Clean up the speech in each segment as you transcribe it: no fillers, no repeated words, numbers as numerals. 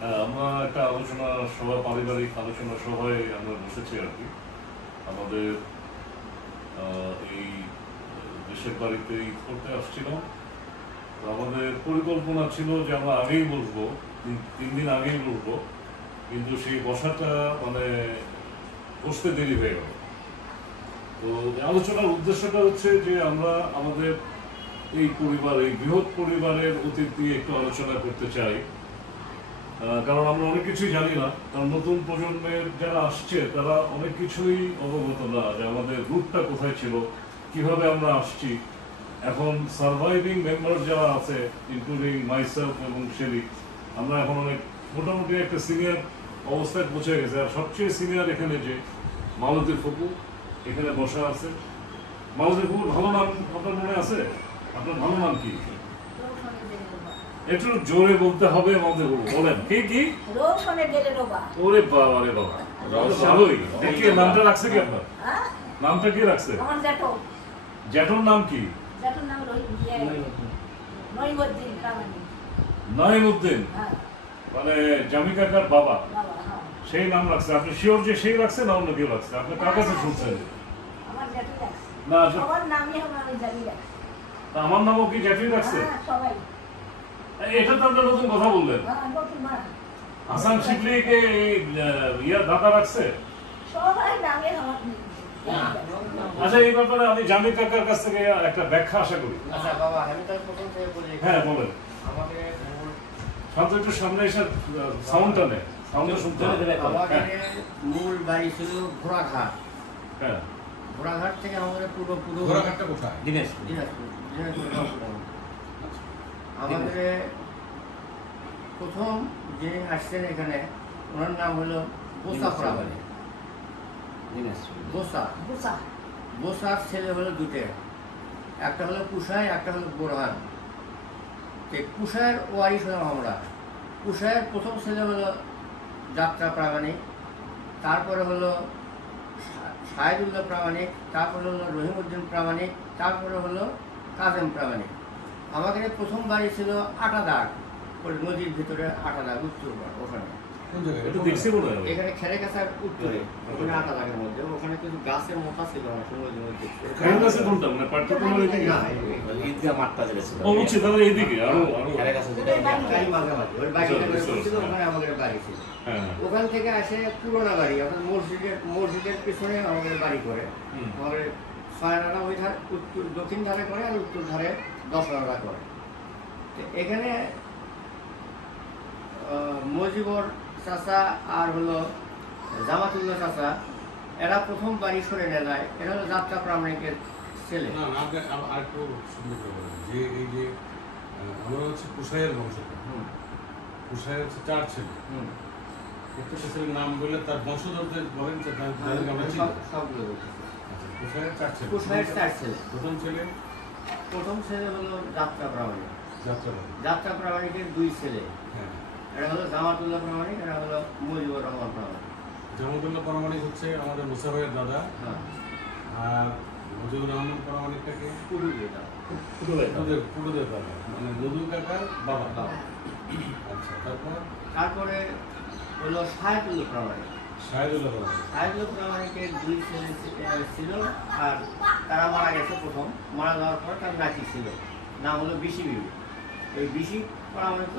আমরা একটা আলোচনা সভা, পারিবারিক আলোচনা সভায় আমরা বসেছি আর কি। আমাদের এই দেশের বাড়িতে ঈদ করতে আসছিলাম। তো আমাদের পরিকল্পনা ছিল যে আমরা আগেই বসবো, 3 দিন আগেই বসবো, কিন্তু সেই বসাটা মানে বসতে দেরি হয়ে গেল। তো আলোচনার উদ্দেশ্যটা হচ্ছে যে আমরা আমাদের এই পরিবার, এই বৃহৎ পরিবারের অতীত নিয়ে একটু আলোচনা করতে চাই। কারণ আমরা অনেক কিছুই জানি না, কারণ নতুন প্রজন্মের যারা আসছে তারা অনেক কিছুই অবগত না যে আমাদের রুটটা কোথায় ছিল, কিভাবে আমরা আসছি। এখন সার্ভাইভিং মেম্বার যারা আছে, ইনক্লুডিং মাইসেলফ এবং শেরি, আমরা এখন অনেক মোটামুটি একটা সিনিয়র অবস্থায় পৌঁছে গেছে। আর সবচেয়ে সিনিয়র এখানে যে মালতী ফুপু এখানে বসা আছে। মালতী ফুপুর ভালো নাম আপনার মনে আছে? আপনার ভালো নাম কি? একটু জোরে বলতে হবে আমাদের, বলেন কি কি? ওরে বাবা রে বাবা, ভালোই। দেখি নামটা রাখছে কি আপনার? নামটা কি রাখছে? জ্যাঠুর নাম কি? নঈমউদ্দিন, মানে জামি কাকার বাবা, সেই নাম রাখছে। আপনি শিওর যে সেই রাখছে না অন্য কেউ রাখছে? আপনি কার কাছে শুনছেন? না, আমার নামও কি জ্যাঠুই রাখছে? এটা তো আমরা নতুন কথা বললেন। হাসান শিবলিকে ইয়ার দাদা রাখছে। আচ্ছা, এই ব্যাপারে আমি জামি কাকার কাছ থেকে একটা ব্যাখ্যা আশা করি। আচ্ছা বাবা, আমি তার প্রথম থেকে বলি। হ্যাঁ বলেন। আমাদের শান্ত একটু সামনে এসে সাউন্ডটা নেই, সাউন্ডটা শুনতে হবে। আমাদের মূল বাড়ি ছিল ঘোড়াঘাট। হ্যাঁ, ঘোড়াঘাট থেকে আমাদের পুরো ঘোড়াঘাটটা কোথায়? দিনাজপুর। আমাদের প্রথম যে আসছেন এখানে, ওনার নাম হলো বোসা ফরাবালি। বোসার ছেলে হলো দুটো, একটা হলো কুশাই, একটা হলো বোরহান। কুশায়ের ওয়ারিশ হলাম আমরা। কুশায়ের প্রথম ছেলে হলো যাত্রা প্রামাণিক, তারপরে হলো শাহিদুল্লাহ প্রামাণিক, তারপরে হলো রহিমউদ্দিন প্রামাণিক, তারপরে হলো কাজেম প্রামাণিক। আমাদের প্রথম বাড়ি ছিল আটাদাগ, ওই নদীর ভিতরে আটাদাগ, উত্তর ওখানে। এখানে খেরে গাছার উত্তরে, ওখানে আটাদাগের মধ্যে, ওখানে কিছু গাছের মোটা ছিল না সমুদ্রের মধ্যে। ঈদগাহ মাঠটা যেটা ছিল মাঝামাঝি, ওই বাড়িটা ছিল, ওখানে আমাদের বাড়ি ছিল। ওখান থেকে আসে পুরোনো বাড়ি, আমাদের মসজিদের পিছনে আমাদের বাড়ি করে। আমাদের 6 আনা ওই ধারে, দক্ষিণ ধারে করে, আর উত্তর ধারে 10 আনা করে। এখানে মজিবর চাচা আর হলো জামাতুল্লাহ চাচা, এরা প্রথম বাড়ি সরে নিয়ে যায়। এরা হলো যাত্রা প্রামাণিকের ছেলে। আরেকটু সুন্দর করে বলেন যে এই যে আমরা হচ্ছে কুশাইয়ের বংশ, কুশাইয়ের হচ্ছে 4 ছেলে। প্রত্যেকটা ছেলের নাম বললে তার বংশধরদের বলেন, সবগুলো কুশাইয়ের 4 ছেলে। কুশাইয়ের 4 ছেলে। প্রথম ছেলে হলো যাত্রা প্রামাণিক। যাত্রা প্রামাণিকের 2 ছেলে, হ্যাঁ, এরা হলো জামাতুল্লাহ প্রামাণিক, এরা হলো মুজিবুর রহমান প্রামাণিক। জামাতুল্লাহ প্রামাণিক হচ্ছে আমাদের মুসা ভাইয়ের দাদা, আর মুজিবুর রহমান প্রামাণিকটাকে পুরুদের দাদা, মানে নদুল কাকার বাবা। আচ্ছা, তারপরে হলো শাহিদুল্লাহ প্রামাণিক। শাহিদুল্লাহ প্রামাণিকের 2 ছেলে ছিল, আর তারা মারা গেছে। প্রথম মারা যাওয়ার পর তার নাতি ছিল, নাম হলো বিশি বিবি। এই বিশি প্রামাণিক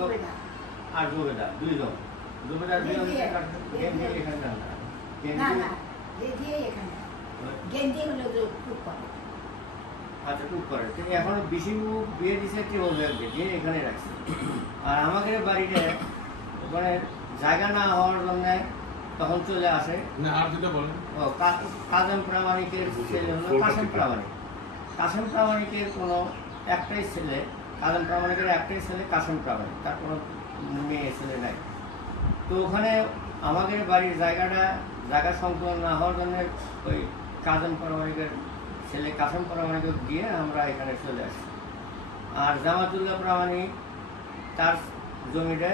আর জুবেদা, 2 জন। জুবেদার 2 জন আচ্ছা টুক করে। এখন বিশি বিয়ে দিচ্ছে টেবল যে এখানে রাখছে। আর আমাদের বাড়িতে ওখানে জায়গা না হওয়ার জন্য তখন চলে আসে। কাজেম প্রামাণিকের ছেলে হলো কাসেম প্রামাণিক। কাসেম প্রামাণিকের কোনো একটাই ছেলে, কাজেম প্রামাণিকের একটাই ছেলে কাসেম প্রামাণিক, তার কোনো মেয়ে ছেলে নাই। তো ওখানে আমাদের বাড়ির জায়গা সংকলন না হওয়ার জন্য ওই কাজেম প্রামাণিকের ছেলে কাসেম প্রামাণিক দিয়ে আমরা এখানে চলে আসি। আর জামাতুল্লাহ প্রামাণিক তার জমিটা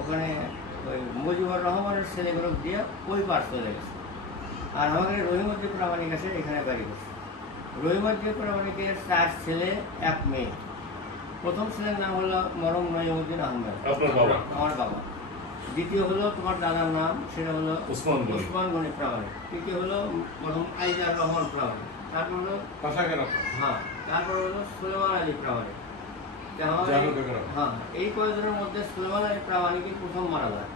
ওখানে ওই মুজিবুর রহমানের ছেলেগুলো দিয়ে ওই পার চলে গেছে। আর আমাদের রহিমউদ্দিন প্রামাণিক আছে, এখানে বাড়ি করছে। রহিমউদ্দিন প্রামাণিকের 4 ছেলে 1 মেয়ে। প্রথম ছেলের নাম হলো মরম নঈমউদ্দিন আহমেদ, আমার বাবা। দ্বিতীয় হলো তোমার দাদার নাম, সেটা হলো ওসমান গনি। ওসমান গনি প্রামাণিক। তৃতীয় হলো মরহুম আইজার রহমান প্রামাণিক। তারপর হলো হ্যাঁ, তারপর হলো সুলেমান আলী প্রামাণিক। হ্যাঁ, এই কয়েকজনের মধ্যে সুলেমান আলী প্রামাণিকই প্রথম মারা যায়।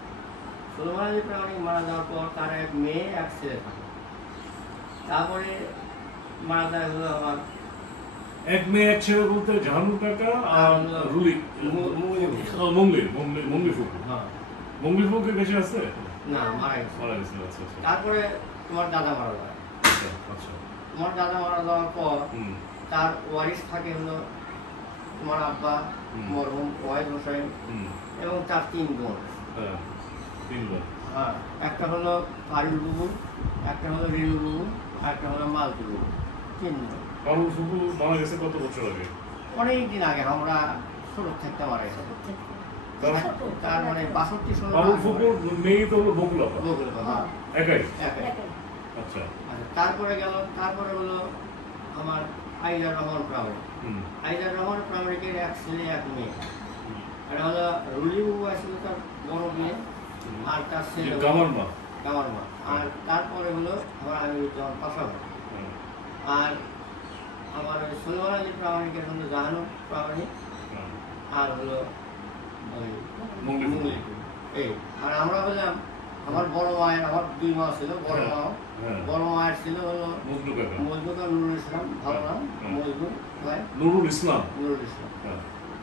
সুলেমান আলী প্রামাণিক মারা যাওয়ার পর তার এক মেয়ে এক ছেলে থাকে। তারপরে মারা যায় হলো আমার এক মেয়ে এক ছেলে বলতে জাহানু কাকা আর রুলি মঙ্গলি ফুকু। হ্যাঁ, মঙ্গলি ফুকু বেশি আছে? না, মারা গেছে। মারা গেছে। আচ্ছা আচ্ছা তারপরে তোমার দাদা মারা যায়। আচ্ছা আচ্ছা। তোমার দাদা মারা যাওয়ার পর হুম তার ওয়ারিশ থাকে হলো তোমার আব্বা মরহুম ওয়াহিদ হোসেন হুম এবং তার 3 বোন। হ্যাঁ, 3 বার। হ্যাঁ, একটা হলো পারুল বুবু, একটা হলো রিনু বুবু, আর একটা হলো মালতী বুবু। 3 বোন। পারুল ফুকু মারা গেছে কত বছর আগে? অনেক দিন আগে, আমরা ছোট থাকতে মারা গেছে। তার মানে 62 পারুল ফুকুর মেয়ে তো হলো বকুল আপা। হ্যাঁ, একাই? একাই। আচ্ছা। তারপরে হলো আমার আইজার রহমান প্রামাণিক। আইজার রহমান প্রামাণিকের এক ছেলে এক মেয়ে। এটা হলো রুলি বাবু আসলে তার বড় মেয়ে, আর তার ছেলে কামার মা। কামার মা। আর তারপরে হলো আমার আমিরুজ্জামান পাশাপাশি। আর আমার সুলেমান আলী প্রামাণিকের হলো জাহানু প্রামাণিক, আর হলো ওই মঙ্গলি। এই আর আমরা বললাম আমার বড় মায়ের, আমার 2 মা ছিল। বড় মায়ের ছিল হলো মজনু কাকা নুরুল ইসলাম, ভালো নাম মজনু ভাই, নুরুল ইসলাম।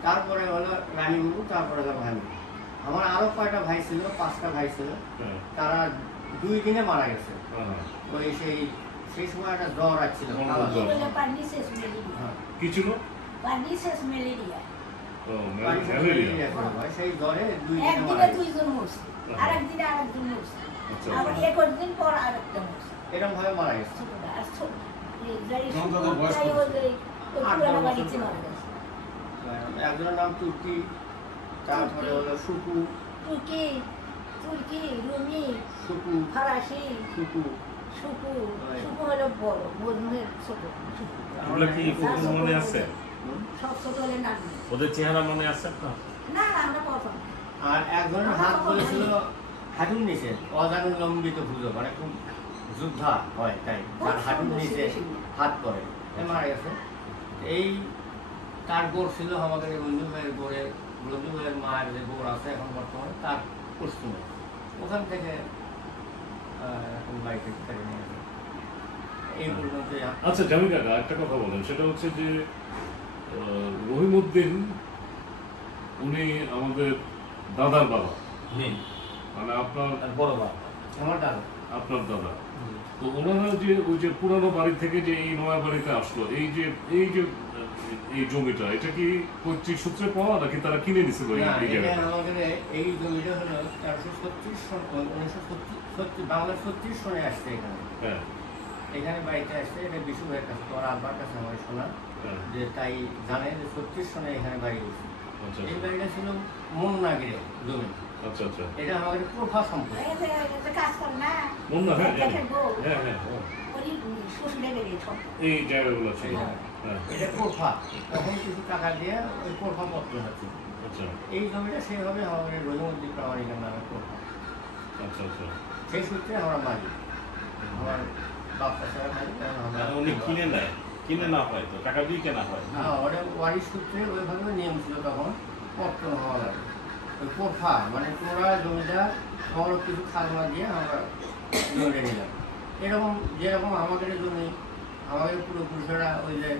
তারপরে হলো রানী বাবু, তারপরে হলো ভাই। আমার আরো কয়টা ভাই ছিল, 5টা ভাই ছিল। তারা 2 দিনে মারা গেছে। ওই সেই সময় একটা জ্বর আসছিল, কি ছিল? সেই জ্বরে 2 দিনে একদিনে 2 জন মরছে, আরেকদিনে আরেকজন মরছে, আবার 21 দিন পর আরেকটা মরছে। এরকম ভাবে মারা গেছে। ছোটটা আর ছোট একজনের নাম তুর্কি, তারপরে হলো সুকু, তুর্কি, রুমি, সুকু, ফরাসি, সুকু। সুকু হলো বড়, মজনুহের ছোট। ওগুলা কি ফুকুর মনে আছে? সব ছোট হলে নাম ওদের চেহারা মনে আছে আপনার? না, আমরা প্রথম। আর একজনের হাত পড়েছিল হাঁটুর নিচে, অজানুলম্বিত পুজো, মানে খুব যোদ্ধা হয় তাই তার হাঁটুর নিচে হাত পড়ে, মারা গেছে। এই তার গোড় ছিল আমাদের রঞ্জু ভাইয়ের গোড়ে, রঞ্জু ভাইয়ের মায়ের যে গোড় আছে এখন বর্তমানে তার পশ্চিমে, ওখান থেকে এখন বাড়িতে কেটে নিয়ে গেছে। এই পর্যন্ত। আচ্ছা জামি কাকা, একটা কথা বলেন, সেটা হচ্ছে যে রহিমউদ্দিন উনি আমাদের দাদার বাবা, মানে আপনার বড় বাবা, আমার দাদা, আপনার দাদা। তো ওনারা যে ওই যে পুরানো বাড়ি থেকে যে এই নয়া বাড়িতে আসলো, এই যে এই জমিটা, এটা কি পৈতৃক সূত্রে পাওয়া নাকি তারা কিনে নিছিল? আমাদের এই জমিটা হলো 1336 সন, 1936 বাংলার 36 সনে আসছে এখানে। হ্যাঁ, এখানে বাড়িতে আসছে। এটা বিশু ভাইয়ের কাছে, তোমার আব্বার কাছে আমার শোনা, যে তাই জানে যে 36 সনে এখানে বাড়ি হয়েছে। এই বাড়িটা ছিল মুন্নাগিরে জমি। আচ্ছা আচ্ছা। এটা আমাদের প্রভা সম্পত্তি। কাজ করে না, মুন্না, হ্যাঁ হ্যাঁ হ্যাঁ, এই জায়গাগুলো ছিল। এটা প্রভা, তখন কিছু টাকা দিয়ে ওই প্রভা পত্র হচ্ছে। আচ্ছা, এই জমিটা সেইভাবে আমাদের রহিমউদ্দিন প্রামাণিকের নামে প্রভা। আচ্ছা আচ্ছা। সেই সূত্রে আমরা মালিক, আমার বাপটা ছাড়া মালিক। উনি কিনে নেয়, কিনে না হয় তো টাকা দিয়ে কেনা হয়। হ্যাঁ, ওটা ওয়ারিশ সূত্রে ওইভাবে নিয়ম ছিল তখন, পত্র হওয়া লাগে। ওই প্রথা মানে তোমরা জমিটা তোমার কিছু খাজনা দিয়ে আমরা জমিটা নিলাম। এরকম যেরকম আমাদের জমি, আমাদের পূর্বপুরুষেরা ওই যে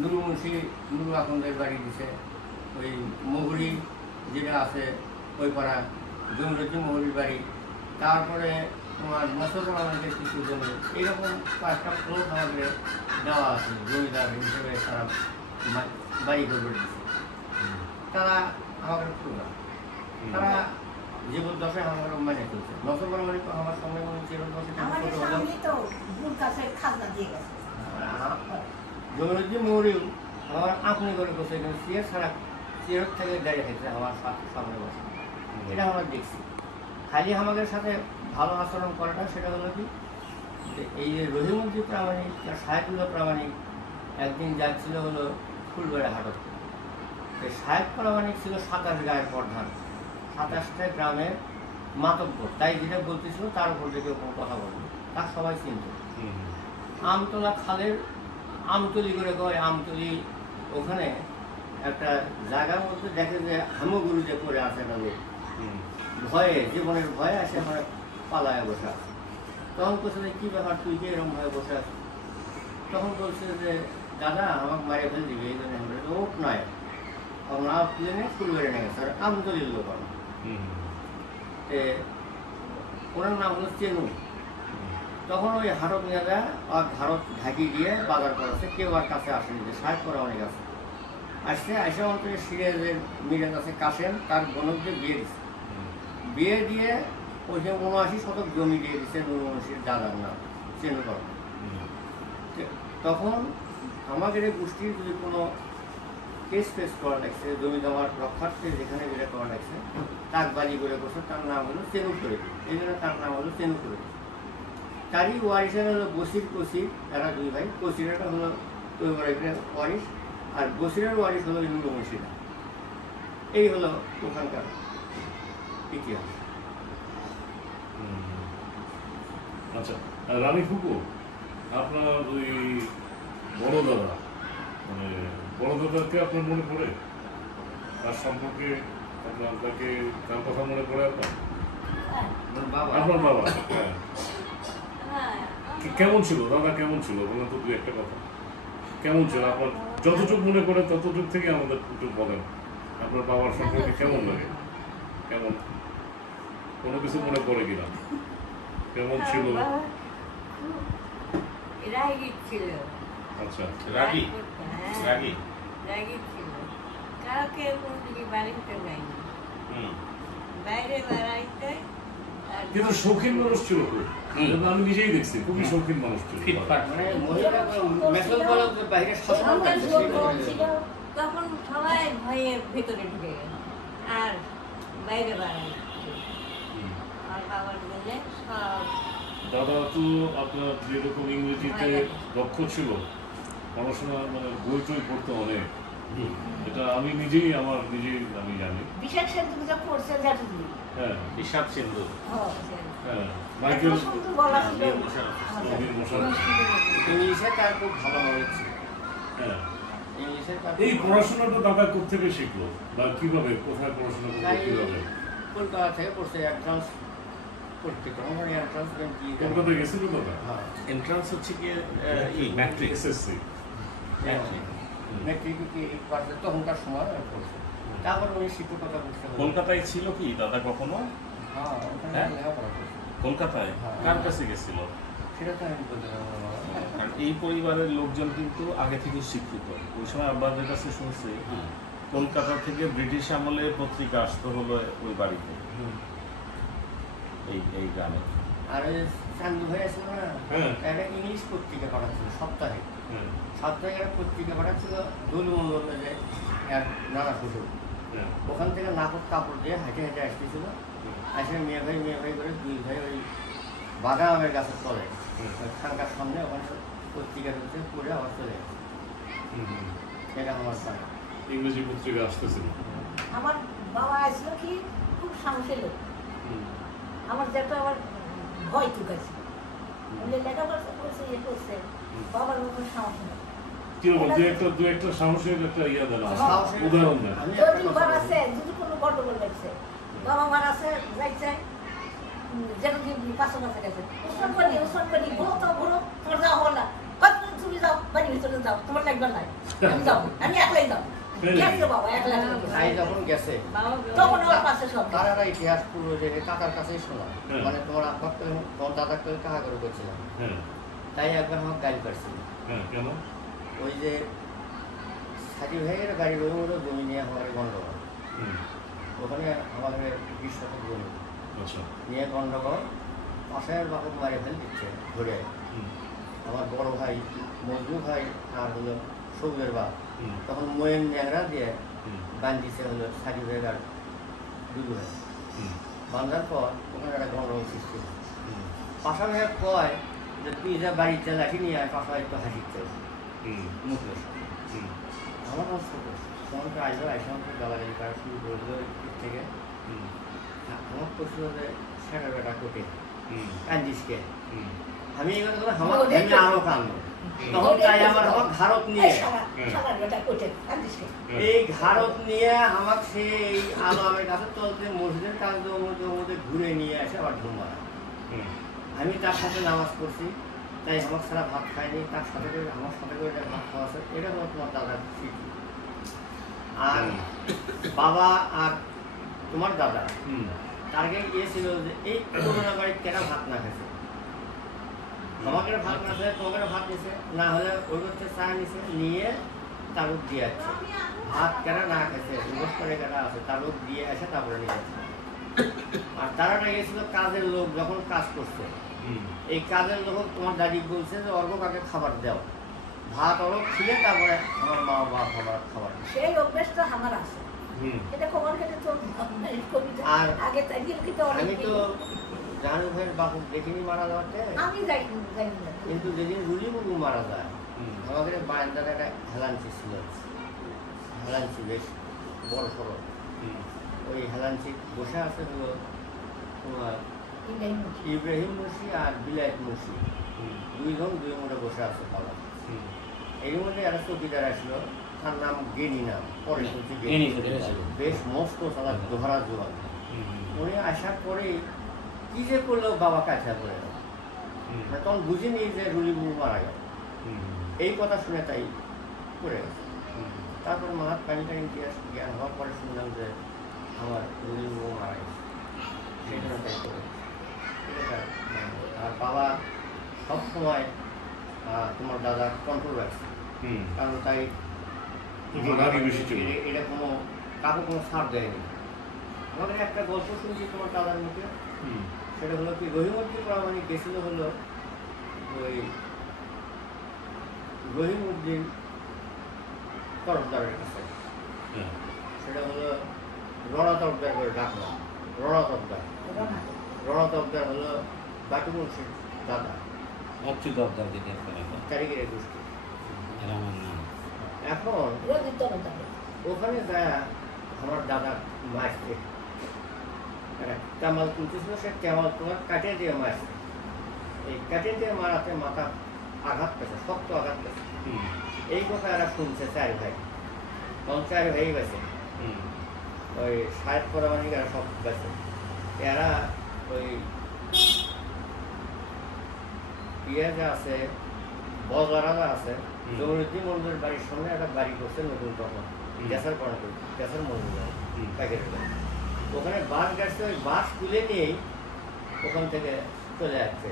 নুরুমুন্সি নুরু আকন্দের বাড়ি দিছে, ওই মহুরি যেটা আছে ওই পাড়া জমিরুদ্দিন মহুরির বাড়ি, তারপরে তোমার নসরুল আমাদের কিছু জমি, এইরকম কয়েকটা প্লট আমাদের দেওয়া আছে জমিদার হিসেবে, তারা বাড়ি করে দিচ্ছে। তারা আমাদের পুরা, তারা জীবদ্দশায় আমাদের মানে চলছে। নসরুল মানে আমার সঙ্গে জমিরুদ্দিন মহুরিও আমার আপনি করে বসে, এখানে চেয়ার ছাড়া চেয়ার থেকে দাঁড়িয়ে থাকছে আমার সামনে বসে। এটা আমরা দেখছি। খালি আমাদের সাথে ভালো আচরণ করাটা সেটা হলো কি, এই যে রহিমউদ্দিন প্রামাণিক আর সাহেবুল্লাহ প্রামাণিক একদিন যাচ্ছিল হলো ফুলবাড়ি হাটত। সাহেব প্রামাণিক ছিল 27 গায়ের প্রধান, 27টা গ্রামের মাতব্বর, তাই যেটা বলতেছিল তার উপর থেকে কোনো কথা বলবে, তার সবাই চিনত। আমতলা খালের আমতলি করে কয়, আমতলি ওখানে একটা জায়গার মধ্যে দেখে যে হামগুরু যে পড়ে আছে একটা লোক, ভয়ে, জীবনের ভয়ে আসে আমার পালায় বসে আছে। তখন বলছে যে কী ব্যাপার, তুই যে এরকম ভয়ে বসে আছিস? তখন বলছে যে দাদা আমাকে মারে ফেলে দিবে, এই জন্য ওপ নয়, না তুলে নিয়ে ফুল বেড়ে নিয়ে গেছে, আমতলির লোক। ওনার নাম হলো চেনু। তখন ওই হাটক নিয়ে যায়, আর ভারত ঢাকি দিয়ে বাজার করাচ্ছে, কেউ আর কাছে আসেনি, যে সাহেব করা অনেক আছে। আসছে আসে অন্তরে সিরিয়াজের মিরাজ আছে কাশেম, তার বোনকে বিয়ে দিচ্ছে। বিয়ে দিয়ে ওই যে ৭৯ শতক জমি দিয়ে দিচ্ছে নুরমশির দাদার নাম চেনু করা। তখন আমাদের এই গোষ্ঠীর যদি কোনো কেস ফেস করা লাগছে, জমি জমার রক্ষার্থে যেখানে যেটা করা লাগছে, তাক বাজি করে বসে, তার নাম হলো চেনু করে দিই, এই জন্য তার নাম হলো চেনু করে দিই। তারই ওয়ারিসের হলো বসির কসির, এরা দুই ভাই। কসিরেরটা হলো ওয়ারিস, আর বসিরের ওয়ারিস হলো নুরমশিরা। এই হলো ওখানকার ইতিহাস। আচ্ছা, রানী ফুকু, আপনার ওই বড় দাদা, মানে বড় দাদাকে আপনার মনে পড়ে? তার সম্পর্কে আপনার তাকে তার কথা মনে পড়ে আপনার? আপনার বাবা কেমন ছিল? দাদা কেমন ছিল বলেন তো, দুই একটা কথা। কেমন ছিল আপনার? যতটুকু মনে করে ততটুকু থেকে আমাদের একটু বলেন, আপনার বাবার সম্পর্কে কেমন লাগে? কেমন, কোনো কিছু মনে পড়ে কিনা? কেমন ছিল? রাগী ছিল। আচ্ছা, রাগী রাগী রাগী ছিল, কাউকে কোনো দিকে বাড়িতে যায়নি, বাইরে বেড়াইতে। কিন্তু শৌখিন মানুষ ছিল খুব, আমি নিজেই দেখছি, খুবই শৌখিন মানুষ ছিল। মানে মহিলা মেসল বলে বাইরে সচেতন ছিল, তখন সবাই ভয়ে ভেতরে ঢুকে গেল আর বাইরে বেড়াই। আর বাবার জন্য সব দাদা তো আপনার যেরকম ইংরেজিতে দক্ষ ছিল, পড়াশোনা মানে বই টই পড়তো অনেক, এটা আমি নিজেই আমি জানি। বিশেষ সেন্দুর যা পড়ছে জানি। হ্যাঁ, বিষাদ সিন্ধু। হ্যাঁ, মাইকেল সুন্দর বলা ছিল। ইংলিশে তার খুব ভালো নলেজ ছিল। হ্যাঁ, ইংলিশে তার এই পড়াশোনাটা দাদা কোথেকে শিখলো বা কিভাবে, কোথায় পড়াশোনা করলো, কিভাবে? কলকাতা থেকে পড়ছে, অ্যাডভান্স পড়তে, তখন অ্যাডভান্স কলকাতায় গেছিল দাদা? হ্যাঁ, এন্ট্রান্স হচ্ছে কি ম্যাট্রিক এসএসসি। ম্যাট্রিক পাশে তখনকার সময় পড়ছে। তারপর উনি শিক্ষকতা করতে হবে। কলকাতায় ছিল কি দাদা কখনো? হ্যাঁ, ওখানে হ্যাঁ? লেখাপড়া করছে। কলকাতায় হ্যাঁ। কার কাছে গেছিল? সেটা তো আমি বলতে পারবো না। কারণ এই পরিবারের লোকজন কিন্তু আগে থেকে শিক্ষিত। ওই সময় আব্বাদের কাছে শুনছি কলকাতা থেকে ব্রিটিশ আমলে পত্রিকা আসতো হলো ওই বাড়িতে, এই গ্রামে। আর ওই চান্দু ভাই আছে না, হ্যাঁ। একটা ইংলিশ পত্রিকা পাঠাচ্ছিল সপ্তাহে। হ্যাঁ, সপ্তাহে একটা পত্রিকা পাঠাচ্ছিল, দোল মন্ডলে যে এক নানা শ্বশুর, হ্যাঁ, ওখান থেকে নাকট কাপড় দিয়ে হেঁটে হেঁটে আসতেছিল। আসে মেয়ে ভাই করে দুই ভাই ওই বাঘা আমের গাছের তলে, ওই খানকার সামনে ওখানে পত্রিকা ঢুকছে, পড়ে আবার চলে গেছে। এটা আমার পায়। ইংরেজি পত্রিকা আসতেছিল। আমার বাবা আসলো কি খুব সাহসী লোক, আমার যেটা আমার ভয় টুকাছে, লেখাপড়া করছে, ইয়ে করছে, বাবার মতো সাহস নেই। কিরকম দু একটা সাহসের একটা ইয়া দেন, সাহসের উদাহরণ দেন। আমি একটা যদি কথা বার বলি। আছে, যদি কোনো গন্ডগোল লাগছে, বাবা মার আছে যাইছে, যেটা কি পাঁচশো টাকা গেছে, ওসব পানি ঘুরো তো ঘুরো, তোমার যাওয়া হল না, তুমি যাও বাড়ির ভিতরে যাও, তোমার লাগবে নাই, আমি যাও, আমি একলাই যাও। গেছে বাবা একলা ভাই যখন গেছে তখন আমার পাশে সব তারা ইতিহাস পুরো যে কাকার কাছেই শোনা, হ্যাঁ। মানে তোমার আব্বা তোমার দাদা কাকা করে করছিলাম, হ্যাঁ, তাই একবার আমার গাড়ি পাচ্ছিল। হ্যাঁ, কেন? ওই যে সাজি ভাইয়ের গাড়ি ওই মতো জমি নিয়ে আমাদের গন্ডগোল, ওখানে আমাদের 20 শতক জমি আচ্ছা, নিয়ে গন্ডগোল, পাশের বাপক মারে ফেল দিচ্ছে ধরে। আমার বড় ভাই মজনু ভাই আর হলো সবুজের বাপ, তখন মোয়েন ন্যাংরা দিয়ে বান্ধিছে হলো সাজি ভাইয়ের আর দুদু ভাই। বান্ধার পর ওখানে একটা গন্ডগোল সৃষ্টি হয়। পাশা ভাইয়া কয় যে তুই যা বাড়িতে লাঠি নিয়ে আয়, পাশা একটু হাসিতে মুখে। আমার ছোট তখন তো আসবে, আসে আমাকে গালাগালি করা শুরু করে দিল দিক থেকে। আমার করছিল যে সেটা বেটা কোটে হুম কান্দিসকে হুম আমি এই কথা আমার আমি আরো কান্দ তখন তাই আমার ঘাড়ত নিয়ে এই ঘাড়ত নিয়ে আমাকে সে এই আলমের কাছে চলতে মসজিদের কাছে মধ্যে ঘুরে নিয়ে আসে আবার ঘুম মারা হুম আমি তার সাথে নামাজ পড়ছি তাই আমার ছাড়া ভাত খাইনি তার সাথে করে আমার সাথে করে ভাত খাওয়া আছে এটা হলো তোমার দাদার স্মৃতি আর বাবা আর তোমার দাদা হুম টার্গেট ছিল যে এই করোনা বাড়ির কেনা ভাত না খেয়েছে আমাকে ভাত না খেলে তোমাকে ভাত নিছে না হলে ওই হচ্ছে চা নিছে নিয়ে তারুক দিয়ে আসছে ভাত কেনা না খেয়েছে রোজ করে কেনা আছে তারুক দিয়ে এসে তারপরে নিয়ে যাচ্ছে আর তারাটা গেছিল কাজের লোক যখন কাজ করছে হুম এই কাজের লোক তোমার দাদি বলছে যে অর্ঘ কাকে খাবার দাও ভাত অরক ছিলে তারপরে আমার মা বাবা খাবার সেই অভ্যাসটা আমার আছে হুম এটা খবর কেটে তো আর আগে তাই কিন্তু আমি তো জাহানু ভাইয়ের বাপু দেখিনি মারা যাওয়াতে আমি যাই না কিন্তু যেদিন রুলিবাবু মারা যায় হুম আমাদের বারান্দার একটা হেলাঞ্চি ছিল হেলাঞ্চি বেশ বড় সড়ো হুম ওই হেলাঞ্চি বসে আছে হলো তোমার ইব্রাহিম মুর্শি আর বিলায়ত মুর্শি হুম দুইজন দুই মধ্যে বসে আছে বাবা হুম এর মধ্যে একটা চৌকিদার আসলো তার নাম গেনি নাম পরে শুনছি বেশ মস্ত সাদা দোহারা জোয়ান উনি আসার পরেই কি যে করলো বাবা কাছা করে তখন বুঝিনি যে রুলিবাবু মারা গেল এই কথা শুনে তাই করে গেছে তারপর মাহাত পানি টাইম জ্ঞান হওয়ার পরে শুনলাম যে আমার রুলিবাবু মারা গেছে সেই জন্য তাই করে আর বাবা সবসময় তোমার দাদা কন্ট্রোল রাখছে কারণ তাই এটা কোনো কাউকে কোনো ছাড় দেয়নি আমাদের একটা গল্প শুনছি তোমার দাদার মুখে সেটা হলো কি রহিমউদ্দিন প্রামাণিক গেছিল হলো ওই রহিমউদ্দিন তরফদারের কাছে সেটা হলো রণা তরফদার করে ডাকলাম রণা তরফদার হলো বাটু মুন্সির দাদা কারিগরের গোষ্ঠী এখন ওখানে যায় আমার দাদা মারছে কামাল তুলতেছিল সে কামাল তোমার কাটে দিয়ে মারছে এই কাটে দিয়ে মারাতে মাথা আঘাত পেয়েছে শক্ত আঘাত পেয়েছে এই কথা এরা শুনছে চার ভাই তখন চার ভাই গেছে ওই সাহেব পরামানিক এরা সব গেছে এরা ওই ইয়ে যা আছে বজলারা যা আছে জমিরুদ্দিন মন্দিরের বাড়ির সামনে একটা বাড়ি করছে নতুন তখন গ্যাসের গ্যাসের মন্দির প্যাকেট ওখানে বাস গাছছে ওই বাস তুলে নিয়েই ওখান থেকে চলে যাচ্ছে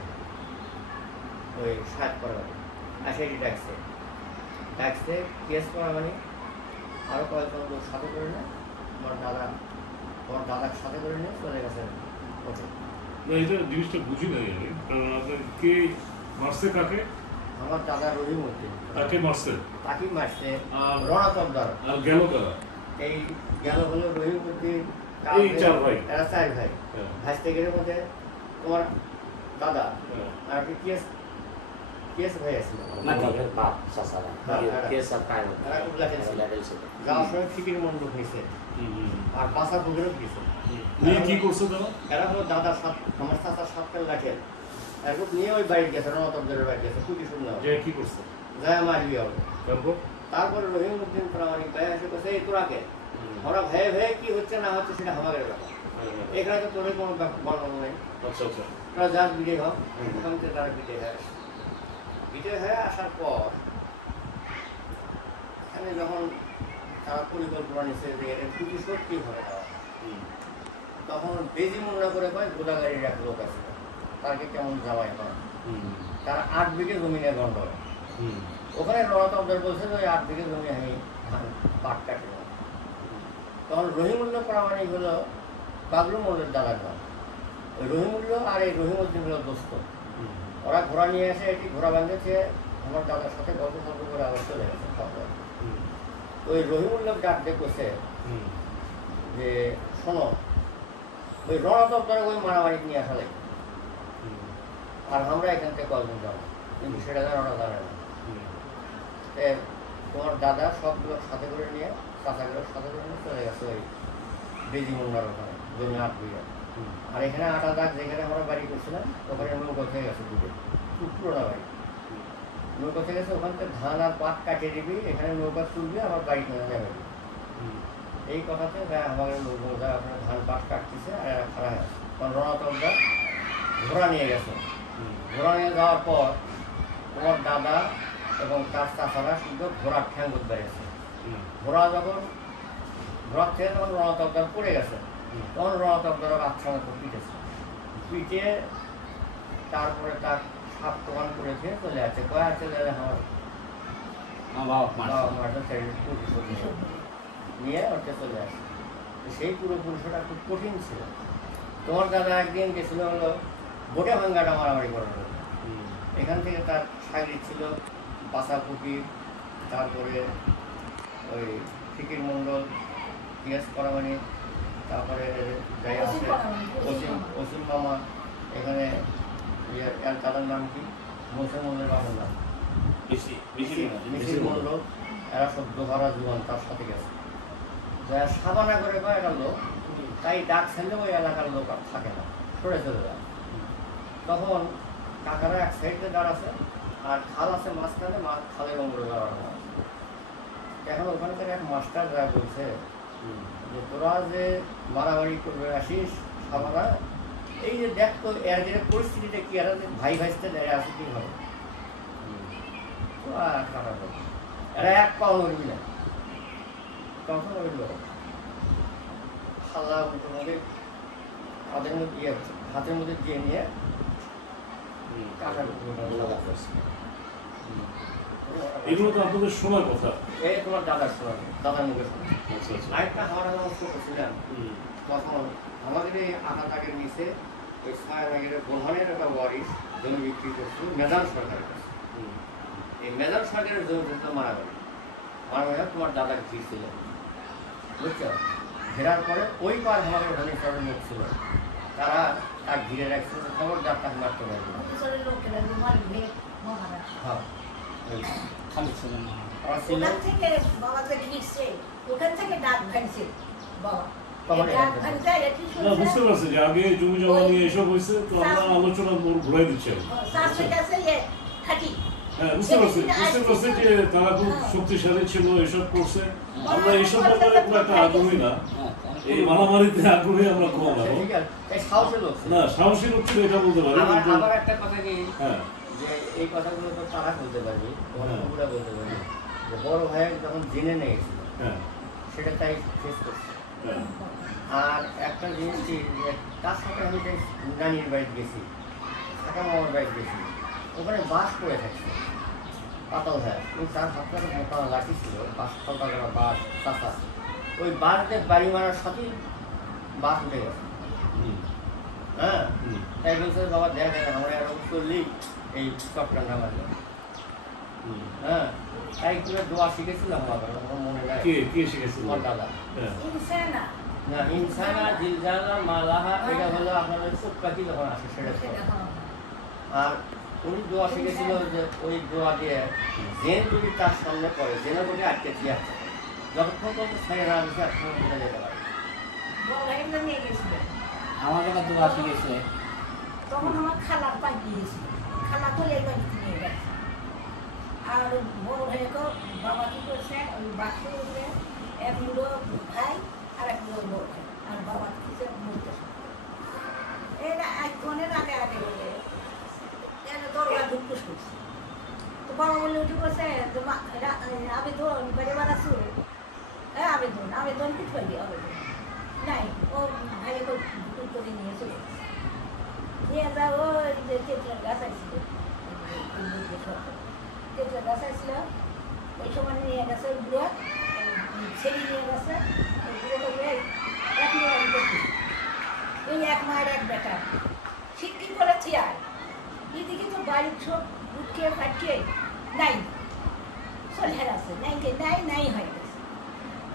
ওই সাত পরামানি আশাইটি ডাকছে কেস পরামানি আরও কয়েকজন লোক সাথে করে নেয় তোমার দাদার সাথে করে নিয়ে চলে গেছে ওঠে না এটা জিনিসটা বুঝি নাই আমি কারণ আপনার কে মারছে কাকে আমার দাদা রহিমউদ্দিন তাকে মারছে তাকেই মারছে আর রণা তরফদার আর গেল কারা এই গেল হলো রহিমউদ্দিন এই চার ভাই এরা চার ভাই ভাসতে গেলে মধ্যে তোমার দাদা আর কি কেস ভাই আছিল যাওয়ার সময় ফিকির মন্ডপ নিছে আর বাসা পুকুরেও গেছে কি করছে তারা এরা হলো দাদা আমার চাচার সাতটা লাঠের এরকম নিয়ে ওই বাড়ি গেছে রণতন্ত্রের বাড়ি গেছে খুবই সুন্দর যে কি করছে যায় মারবি হবে তারপর তারপরে রহিমউদ্দিন প্রামাণিক ভাই এসে বলছে এই তোরাকে ওরা ভয়ে ভয়ে কি হচ্ছে না হচ্ছে সেটা আমাদের ব্যাপার এখানে তো তোদের কোনো বর্ণনা নেই আচ্ছা আচ্ছা তোরা যার বিজয় হোক ওখান থেকে তারা বিজয় হয়ে আসার পর এখানে যখন তারা পরিকল্পনা নিচ্ছে যে এর প্রতিশোধ কি হবে তখন বেজি মনে করে কয় গোদাগাড়ির এক লোক আছে তাকে কেমন যাওয়াই হয় তারা 8 বিঘে জমি নিয়ে গন্ডল ওখানে রণতন্ত্র বলছে যে ওই 8 বিঘে জমি আমি পাট কাটি তখন রহিমউল্লাহ প্রামাণিক হলো বাবলু মোল্লার দাদার নাম ওই রহিমউল্লাহ আর এই রহিমউদ্দিন হলো দোস্ত ওরা ঘোড়া নিয়ে এসে একটি ঘোড়া বাঁধেছে আমার দাদার সাথে গল্প করে আবার চলে গেছে ওই রহিমউল্লাহ ডাক দেখছে যে শোনো ওই রণতন্ত্র ওই মারামারি নিয়ে আসা লাগে আর আমরা এখান থেকে কয়েকজন যাবো কিন্তু সেটা জানো না জানে না তোমার দাদা সবগুলো সাথে করে নিয়ে চাচাগুলোর সাথে করে নিয়ে চলে গেছে ওই বেজি মুন্ডার ওখানে জমি 8 বিঘা আর এখানে 8 দাগ যেখানে আমরা বাড়ি করছিলাম ওখানে নৌকা থেকে গেছে দুটো, পুরোনো বাড়ি নৌকা থেকে গেছে। ওখান থেকে ধান আর পাট কাটিয়ে দিবি, এখানে নৌকা তুলবি, আবার বাড়ি কিনে নেবে। এই কথাতে আমাদের লোকজন যা আপনার ধান পাট কাটতেছে আর এরা খারাপ হয়ে আছে। তখন রণতলটা ঘোড়া নিয়ে গেছে। ঘোড়া নিয়ে যাওয়ার পর তোমার দাদা এবং তার চাষারা শুধু ঘোড়ার ঠ্যাং করতে গেছে। ঘোড়ার থেকে তখন রণতলদার পড়ে গেছে, তখন রণতলদার আচ্ছামত পিটেছে, পিটে তারপরে তার সাপ প্রমাণ করেছে চলে আছে কয়া চলে আমার নিয়ে ওটা চলে আসে। সেই পূর্বপুরুষটা খুব কঠিন ছিল। তোমার দাদা একদিন গেছিল হলো বোটে ভাঙ্গাটা মারামারি করার জন্য। এখান থেকে তার সাগরিক ছিল বাসা ফকির, তারপরে ওই ফিকির মণ্ডল, পিয়াস পরামানি, তারপরে যাই আছে অসীম মামা, এখানে এর দাদার নাম কি মৌসুম মন্ডলের বাবার নাম মিছিল মণ্ডল, এরা সব দোহারা জুয়ান তার সাথে গেছে। যারা সাবানা করে কয় একটা লোক, তাই ডাক ছেলে ওই এলাকার লোক আর থাকে না, সরে চলে যায়। তখন কাকারা এক সাইডে দাঁড়াছে আর খাল আছে মাঝখানে, খালের অঙ্গরে দাঁড়ানো আছে। এখন ওখান থেকে এক মাস্টার যা বলছে যে তোরা যে মারামারি করবে আসিস সাবানা, এই যে দেখ তো এর যে পরিস্থিতিটা কি, এরা যে ভাই ভাইসতে দাঁড়িয়ে আসে কি হবে, তো আর খারাপ হবে, এরা এক পাও নড়বি না। তখন ওই লোক খাল্লা মধ্যে হাতের মধ্যে হাতের মধ্যে দিয়ে নিয়ে কাটার এগুলো তো আপনাদের শোনার কথা। এই তোমার দাদার শোনা, দাদার মুখে শোনা। আরেকটা আমার ছোট ছিলাম তখন আমাদের এই 8 দাগের নিচে ওই ছায়ানগরের বোরহানের একটা ওয়ারিশ জমি বিক্রি করছিল মেজান সরকারের কাছে। এই মেজান সরকারের জমি যেত মারামারি তোমার দাদা ঘিরছিল, বুঝছো? ঘেরার পরে ওই পার আমাদের ধনীশ্বরের লোক ছিল, তারা তার ঘিরে রাখছিল, খবরদার তাকে মারতে পারবে। হ্যাঁ বুঝতে পারছি যে আগে জমি জমা নিয়ে এসব হয়েছে, তো আমরা আলোচনা ঘুরাই দিচ্ছি। হ্যাঁ বুঝতে পারছি যে তারা খুব শক্তিশালী ছিল, এসব করছে। আমরা এইসব ব্যাপারে খুব একটা আগ্রহী না, এই মারামারিতে আগ্রহী আমরা কম। না সাহসী লোক ছিল এটা বলতে পারি। আবার একটা কথা কি, যে এই কথাগুলো তো তারা বলতে পারবি, বন্ধুরা বলতে পারবি যে বড় ভাই যখন জেনে নিয়েছিল সেটা তাই ফেস করছে। আর একটা জিনিস কি, তার সাথে আমি যে নানির বাড়িতে গেছি, ঢাকা মামার বাড়িতে গেছি, ওখানে বাস পড়ে থাকছে পাতাল ভাই, ওই তার হাতটা মোটা লাঠি ছিল, বাস ফলটা করা বাস কাঁচা, ওই বাসদের বাড়ি মারার সাথেই বাস উঠে গেছে। হ্যাঁ তাই বলছে বাবা দেখ আমরা আরো করলি এই চট্টগ্রাম মারল। হ্যাঁ তাই করে দোয়া শিখেছিলাম আমার মনে নাই। কে শিখেছিল? আমার দাদা। না ইনসানা জিলজালা মালাহা এটা হলো আপনার ওই চোখ পাখি যখন আসে সেটা। আর উনি দোয়া শিখেছিল যে ওই দোয়া দিয়ে জেন যদি তার সামনে পড়ে জেনে বলে আটকে দিয়ে আসছে, যতক্ষণ পর্যন্ত ছেড়ে না আসে একসঙ্গে বোঝা যেতে পারে। আমার কাছে দোয়া শিখেছে তখন আমার খালার পাই দিয়েছিল, খালা তো এই বাড়িতে নিয়ে গেছে। আর বড় ভাইকে বাবা কি করছে, ওই বাক্সে উঠে এক মুলো ভাই আর এক মুলো বড় ভাই, আর বাবা কিছু মরতে এটা একজনের আগে আগে বলে দরগা ঢুকুস করছে। তো বাবা বলে উঠে বলছে আবেদন বাড়ি বাড়াচ্ছি, হ্যাঁ আবেদন কিছু পারবি আবেদন নাই। ও ভাইকে করে নিয়ে চলে নিয়ে যা ওই যে তেঁতুলের গাছ আসছিল, তেঁতুলের গাছ আসছিল ওই সময় নিয়ে গেছে ওই বুড়ো, ছেলে নিয়ে গেছে ওই বুড়োটা এক মায়ের করতে, ওই এক মায়ের এক বেটা শিক্ষিত করেছি। আর এদিকে তো বাড়ির সব উঠিয়ে ফাটিয়ে নাই চলে আছে, নাই হয়ে গেছে।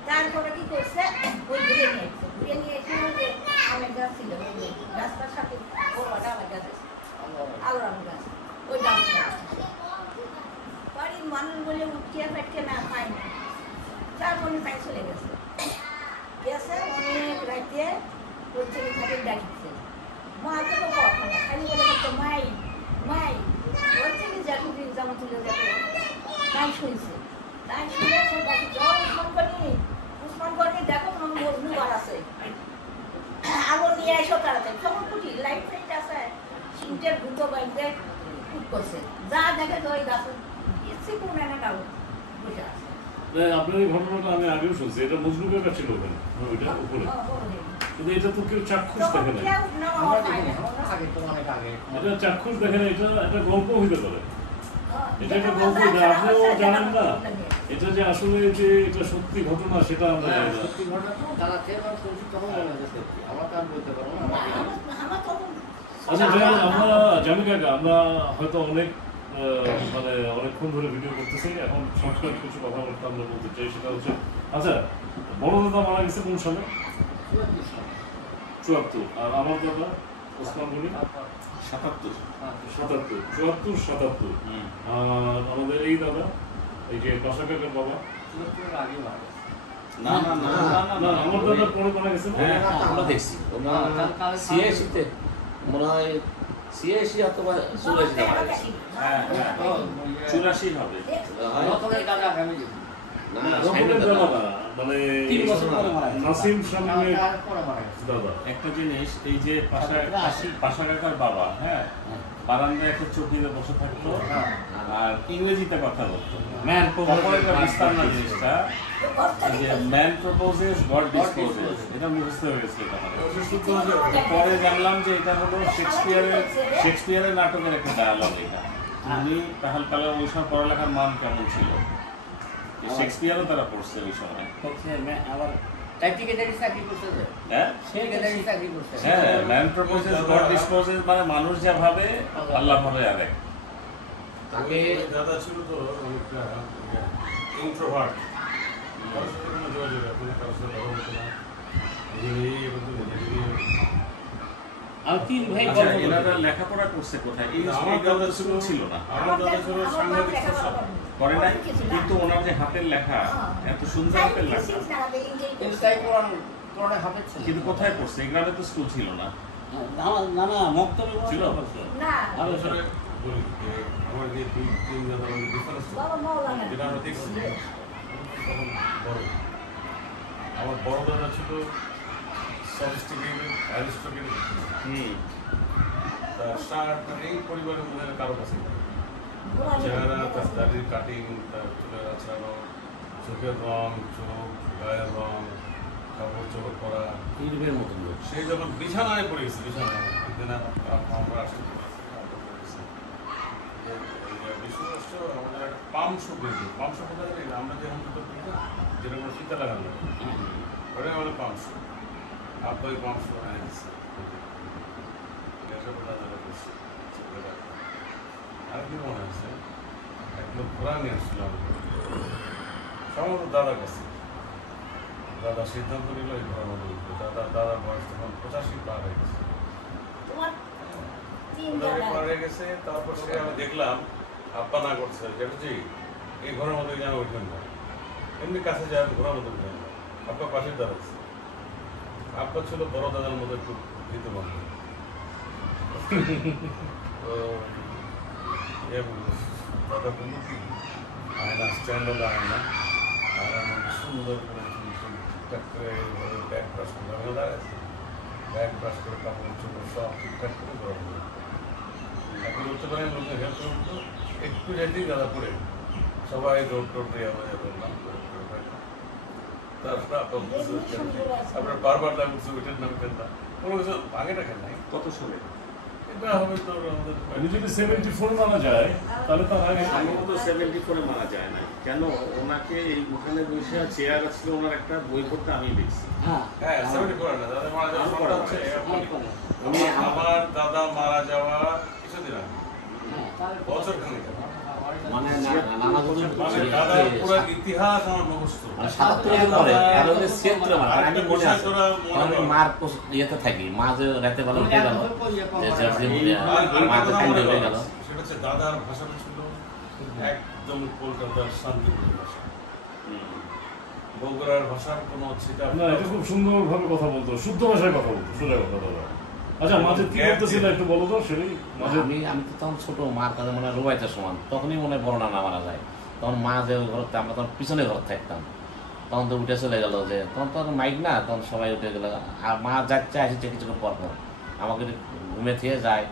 তারপরে কি করছে, ওই ঘুরে নিয়ে এসে যে আমের গাছ ছিল, ওই গাছটার সাথে বড় আমের গাছ আছে, আলোর আমের গাছ, ওই গাছটা বাড়ির মানুষ বলে উঠিয়ে ফাটিয়ে না পায় না, তারপরে তাই চলে গেছে। অনেক রাতে ওর ছেলে থাকে ডাকছে মা কোনো কথা না খালি বলে যাচ্ছে মাই মাই ওর ছেলে যাকে জামা তুলে যাবে তাই শুনছে তাই শুনে সে ডাকি যাও উসমান গনি দেখো তোমার মুবার আছে আলো নিয়ে এসো তাড়াতাড়ি তখন কুটি লাইট ফাইট আছে সিনটের দুটো বাইতে কুট করছে যা দেখে তো ওই গাছ ইচ্ছে কোন না গাও বসে আছে আপনার এই ঘটনাটা আমি আগেও শুনছি, এটা মজনু কাকা ছিল ওখানে ওইটা উপরে, কিন্তু এটা তো কেউ চাক্ষুষ দেখে নাই, আমরা দেখি না, আমরা আগে তো অনেক আগে এটা চাক্ষুষ দেখে না, এটা একটা গল্প হইতে পারে, এটা একটা গল্প, আপনিও জানেন না এটা যে আসলে যে এটা সত্যি ঘটনা সেটা আমরা জানি না। সত্যি ঘটনা তো যারা চেয়ারম্যান শুনছি তখন মনে হয় যে সত্যি, আমরা তো আর বলতে পারবো না। আচ্ছা যাই হোক, আমরা জানি কাকা আমরা হয়তো অনেক মানে অনেকক্ষণ ধরে ভিডিও করতেছি, এখন শর্টকাট কিছু কথাবার্তা আমরা বলতে চাই, সেটা হচ্ছে আচ্ছা বড় দাদা মারা গেছে কোন সালে? 74। আর আমার দাদা ওসমান গনি 77। 77। আর আমাদের এই দাদা এই যে বাসা কাকার বাবা আগে মারা গেছে। না না না না না আমার দাদা পরে মারা গেছে না? হ্যাঁ আমরা দেখছি সিএসিতে মনে হয় সিএসি অথবা 84 মারা গেছে। হ্যাঁ 84 হবে। রতনের দাদা আমি দেখি। না রতনের দাদা না, মানে 3 বছর পরে মারা গেছে। নাসিম শামীমের তার পরে মারা গেছে। দাদা। একটা জিনিস, এই যে পাশা কাকার বাবা, হ্যাঁ, বারান্দায় একটা চৌকিতে বসে থাকতো আর ইংরেজিতে কথা বলতো। ম্যান প্রপোজেসটা বিস্তার না জিনিসটা, যে ম্যান প্রপোজেস গড ডিসপোজেস, এটা মুখস্থ হয়ে গেছে এটা আমার। পরে জানলাম যে এটা হলো শেক্সপিয়ারের নাটকের একটা ডায়ালগ। এটা উনি তাহাল কালে ওই সময় পড়ালেখার মান কেমন ছিল, শেক্সপিয়ারও তারা পড়ছে ওই সময়। আবার টাইপিকেটারি চাকরি করতে যায়। হ্যাঁ টাইপিকেটারি চাকরি করতে যায়। হ্যাঁ, ম্যান প্রপোজেস গড ডিসপোজেস, মানে মানুষ যা ভাবে আল্লাহ ভাবে আরেক। তাকে দাদা ছিল তো অনেকটা ইন্ট্রোভার্ট, কারোর সাথে কোনো যোগাযোগ এখন কারোর সাথে কথা বলতো না, আর 3 ভাই আচ্ছা, গল্প এনারা লেখাপড়া করছে কোথায়? এই আমার দাদা ছিল না, আমার দাদা ছিল সাংবাদিক পেশা। করে নাই, কিন্তু ওনার যে হাতের লেখা এত সুন্দর হাতের লেখা, ইনস্টাই কোরআনে হাফেজ ছিল। কিন্তু কোথায় পড়ছে? এই গ্রামে তো স্কুল ছিল না। না না মক্তবে ছিল? না আমার সাথে বলি যে আমার যে 2-3 দাদা ডিফারেন্স বাবা মাওলানা যেটা আমরা দেখছি তখন বড়, আমার বড় দাদা ছিল সফিস্টিকেটেড অ্যারিস্টোক্রেটিক, তার শার্ট মানে এই পরিবারের মধ্যে কারো কাছে নেই। চেহারা, তার দাড়ির কাটিং, তার চুলের আছড়ানো, চোখের রং, চোখ গায়ের রং, কাপড় চোপড় পরা, পীরের মতন লোক। সে যখন বিছানায় পড়ে গেছে, বিছানায় আমরা আসতে বিশ্বরাষ্ট্র আমাদের একটা পাম্প শু পেয়েছি। পাম্প শু কোথায় জানি না, আমরা যে এখন দুটো কিনি না, যেটা আমরা শীতে লাগানো লাগে, ওটাই আমাদের পাম্প শু। আব্বাই পাম্প শু এনে দিচ্ছে, আর কি মনে আছে এক লোক ঘোরা নিয়ে আসছিল আমাদের সম্ভবত দাদার কাছে। দাদা সিদ্ধান্ত নিল এই ঘোরার মধ্যে উঠবে। দাদার বয়স তখন 85 পার হয়ে গেছে, তোমার 3 পার হয়ে গেছে। তারপর সে আমি দেখলাম আব্বা না করছে, জি এই ঘরের মধ্যে যেন উঠবেন না, এমনি কাছে যায় ঘোরার মধ্যে উঠবেন না। আব্বা পাশে দাঁড়াচ্ছে, আব্বা ছিল বড় দাদার মধ্যে একটু ভীত বন্ধ। তো দাদা বলল কি আয়না, স্ট্যান্ডার্ড আয়না, আয়নার সুন্দর করে ঠিকঠাক করে ব্যাগ ব্রাশ করে আমি দাঁড়াচ্ছি, ব্যাগ ব্রাশ করে কাপড় চোপড় সব ঠিকঠাক করে ঘোরা হলো। এখন উঠতে পারেন লোকের হেল্প করতো, একটু যেতেই দাদা পড়ে সবাই দৌড় টোড় দিয়ে আমাদের বললাম। তারপরে আপনার বারবার দাম করছে উঠেন না উঠেন না, কোনো কিছু ভাঙে রাখেন নাই। কত সালে? এটা হবে তো আমাদের উনি যদি 74 মারা যায় তাহলে তার আগে সম্ভবত 74 মারা যায় না। কেন ওনাকে এই ওখানে বসে চেয়ার ছিল, ওনার একটা বই পড়তে আমি দেখছি। হ্যাঁ হ্যাঁ 74 না, দাদা মারা যাওয়ার ফলটা হচ্ছে উনি আমার দাদা মারা যাওয়া কিছুদিন আগে, বছর খানিক আগে। মানে নানা বছর মানে দাদার পুরো ইতিহাস আমার মুখস্থ। 77 পরে আর ওই 76 মারা আমি মনে আছে আমি মার ইয়েতে থাকি, মা যে রাতে বেলা উঠে গেল যে মা তো কান্দে হয়ে গেল। সেটা হচ্ছে দাদার ভাষাটা ছিল একদম কলকাতার শান্তিপুরের ভাষা। বগুড়ার ভাষার কোনো ছিটা না, এটা খুব সুন্দরভাবে কথা বলতো, শুদ্ধ ভাষায় কথা বলতো, সোজা কথা দাদা। আচ্ছা, মাঝে কি করতেছিল একটু বলো তো, সেটাই মাঝে। আমি তো তখন ছোট, মার কাছে মনে হয় রুবাইতের সমান, তখনই মনে হয় বড় নানা মারা যায়। তখন মা যে ঘরতে, আমরা তখন পিছনে ঘর থাকতাম, তখন তো উঠে চলে গেল, যে তখন তো মাইক না, তখন সবাই উঠে গেল। আর মা যাচ্ছে আসছে কিছুক্ষণ পর পর, আমাকে ঘুমে থেকে যায়,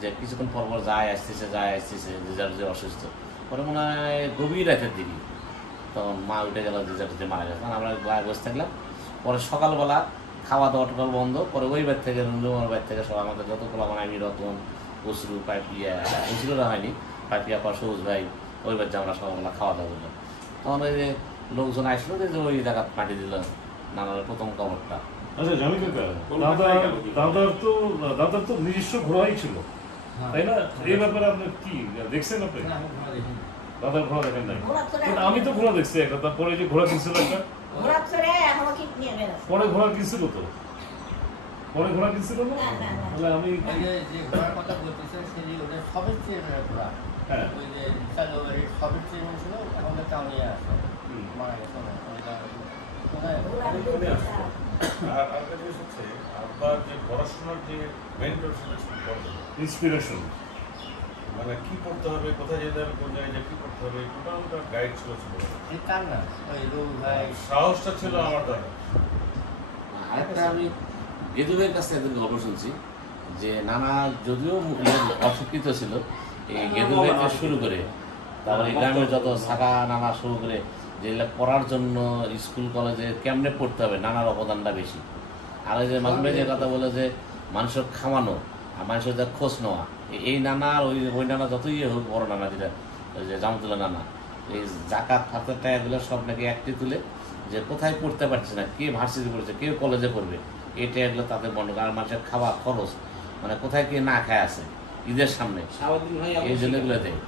যে কিছুক্ষণ পর পর যায় আসতেছে যে যার যে অসুস্থ। পরে মনে হয় গভীর রাতের দিকে তখন মা উঠে গেল, যে যার যে মারা গেছে। তখন আমরা বসে থাকলাম। পরে সকালবেলা খাওয়া দাওয়া টোটাল বন্ধ। পরে ওই বাড়ি থেকে, রুমর বাড়ি থেকে সব আমাদের যতগুলো, মানে আমি, রতন, কসরু, পাইপিয়া, কসরুরা হয়নি, পাইপিয়া পর সবুজ ভাই, ওই বাড়িতে আমরা সকালবেলা খাওয়া দাওয়া করলাম। তখন ওই যে লোকজন আসলো, যে ওই জায়গা মাটি দিল নানার প্রথম কবরটা। আচ্ছা, জানি কাকা, দাদার তো নিজস্ব ঘোড়াই ছিল, তাই না? এই ব্যাপারে আপনি কি দেখছেন? আপনি দাদার ঘোড়া দেখেন নাই? আমি তো ঘোড়া দেখছি একটা, তারপরে যে ঘোড়া কিনছিল একটা, পরে ঘোড়া কিনছিল তো, পরে ঘোড়া কিনছিল না? তাহলে আমি যে ঘোড়ার কথা বলতেছেন, সেটি ওটা সবের চেয়ে ঘোড়া, হ্যাঁ, ওই যে চালুবাড়ির সবের চেয়ে ছিল, আমাদের টাউনিয়া আছে, মারা গেছে আর একটা জিনিস হচ্ছে, আব্বার যে পড়াশোনার যে মেন্টর, সেটা ইন্সপিরেশন, মানে কি পড়তে হবে, কোথায় যেতে হবে, কোন জায়গায় যে কি করতে হবে, টোটালটা গাইড ছিল। কার না ওই রবি ভাই, সাহসটা ছিল আমার দ্বারা। আরেকটা আমি গেদুরের কাছে একদিন গল্প শুনছি, যে নানা যদিও অশিক্ষিত ছিল, এই গেদুরের শুরু করে, তারপরে গ্রামের যত শাখা নানা শুরু করে, যেগুলো পড়ার জন্য স্কুল কলেজে কেমনে পড়তে হবে, নানার অবদানটা বেশি। আর ওই যে মাঝে মাঝে কথা বলে যে মানুষের খাওয়ানো আর মানুষের যা খোঁজ নেওয়া, এই নানা আর ওই নানা যতই হোক, বড় নানা যেটা, ওই যে জামতুল্লাহ নানা, এই জাকাত ফাতের টাকাগুলো সব নাকি একটি তুলে, যে কোথায় পড়তে পারছে না, কে ভার্সিটি পড়ছে, কে কলেজে পড়বে, এই টাকাগুলো তাদের বন্ধ। আর মানুষের খাওয়া খরচ, মানে কোথায় কে না খায় আছে ঈদের সামনে, এই জন্য এগুলো দেয়।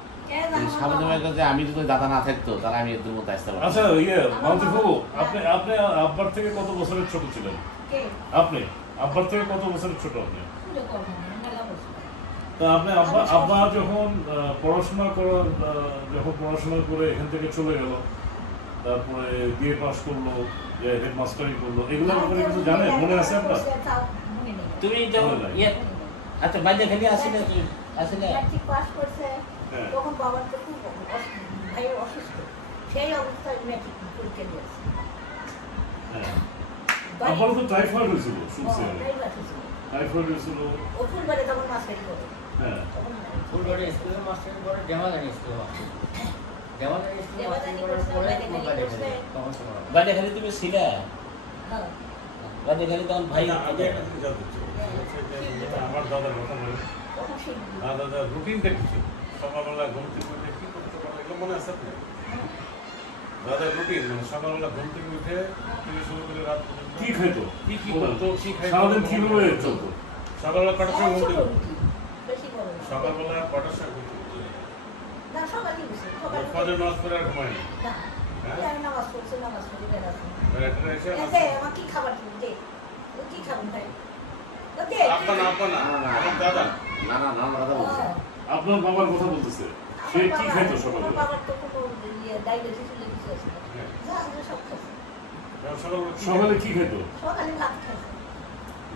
স্বাভাবিক ভাই যে আমি যদি দাদা না থাকতো, তাহলে আমি এদের মধ্যে আসতে পারতাম। আচ্ছা, মালতী বাবু, আপনি আব্বার থেকে কত বছরের ছোট ছিলেন? আপনি আব্বার থেকে কত বছরের ছোট? আপনি তা আপনি আব্বা যখন পড়াশোনা করে এখান থেকে চলে গেল, তারপরে বিএ পাস করলো, হেডমাস্টারি করলো, এগুলো ব্যাপারে কিছু জানেন? মনে আছে আপনার? তুমি আচ্ছা, বাইরে খালি আসলে পাস করছে, তখন বাবার তো খুব ভাইয়ের অসুস্থ, সেই অবস্থায় ম্যাট্রিক পরীক্ষা দিয়েছে। আব্বার তো টাইফয়েড হয়েছিল, শুনছি আমি। টাইফয়েড হয়েছিল, ও ফুলবাড়ি তখন মাস্টারি করে। হ্যাঁ, ফুলবাড়ি স্কুলের মাস্টারি করে, ডেমাদানি স্কুলের মাস্টারি, ডেমাদানি স্কুলের মাস্টারি করার পরে তখন বাইরে খালি তুমি ছিলে, হ্যাঁ, বাইরে খালি তখন ভাই। আমি একটা জিনিস জানতে চাই, যেটা আমার দাদার কথা বলে, তখন সেই দাদার রুটিনটা কি ছিল? সকালবেলা ঘুম থেকে উঠে কি করতে পারলে, এগুলো মনে আছে আপনার? দাদার রুটিন, মানে সকালবেলা ঘুম থেকে উঠে থেকে শুরু করে রাত পর্যন্ত কি খাইতো, কি করতো, কি খাইতো, সারাদিন কিভাবে চলতো? সকালবেলা কটার সময় ঘুম থেকে উঠতো? বেশি বড় না। সকালবেলা কটার সময় ঘুম থেকে উঠতো? না, সকালেই উঠছে, সকালে ফজর নামাজ পড়ে আর ঘুমায়নি? না, আমি নামাজ পড়ছি, নামাজ পড়ে বেড়াচ্ছি। রাত্রে এসে আমার কি খাবার তুমি দে, ও কি খাবেন তাই দে। আপা না, আমার দাদা। না না না, দাদা বলছে আপনার বাবার কথা বলতেছে, সে কি খাইতো সকালে? বাবার তো কোনো ডায়াবেটিস হলে কিছু আছে না, যা আছে সব খাচ্ছে। সকালে কি খাইতো? সকালে ভাত খাচ্ছে,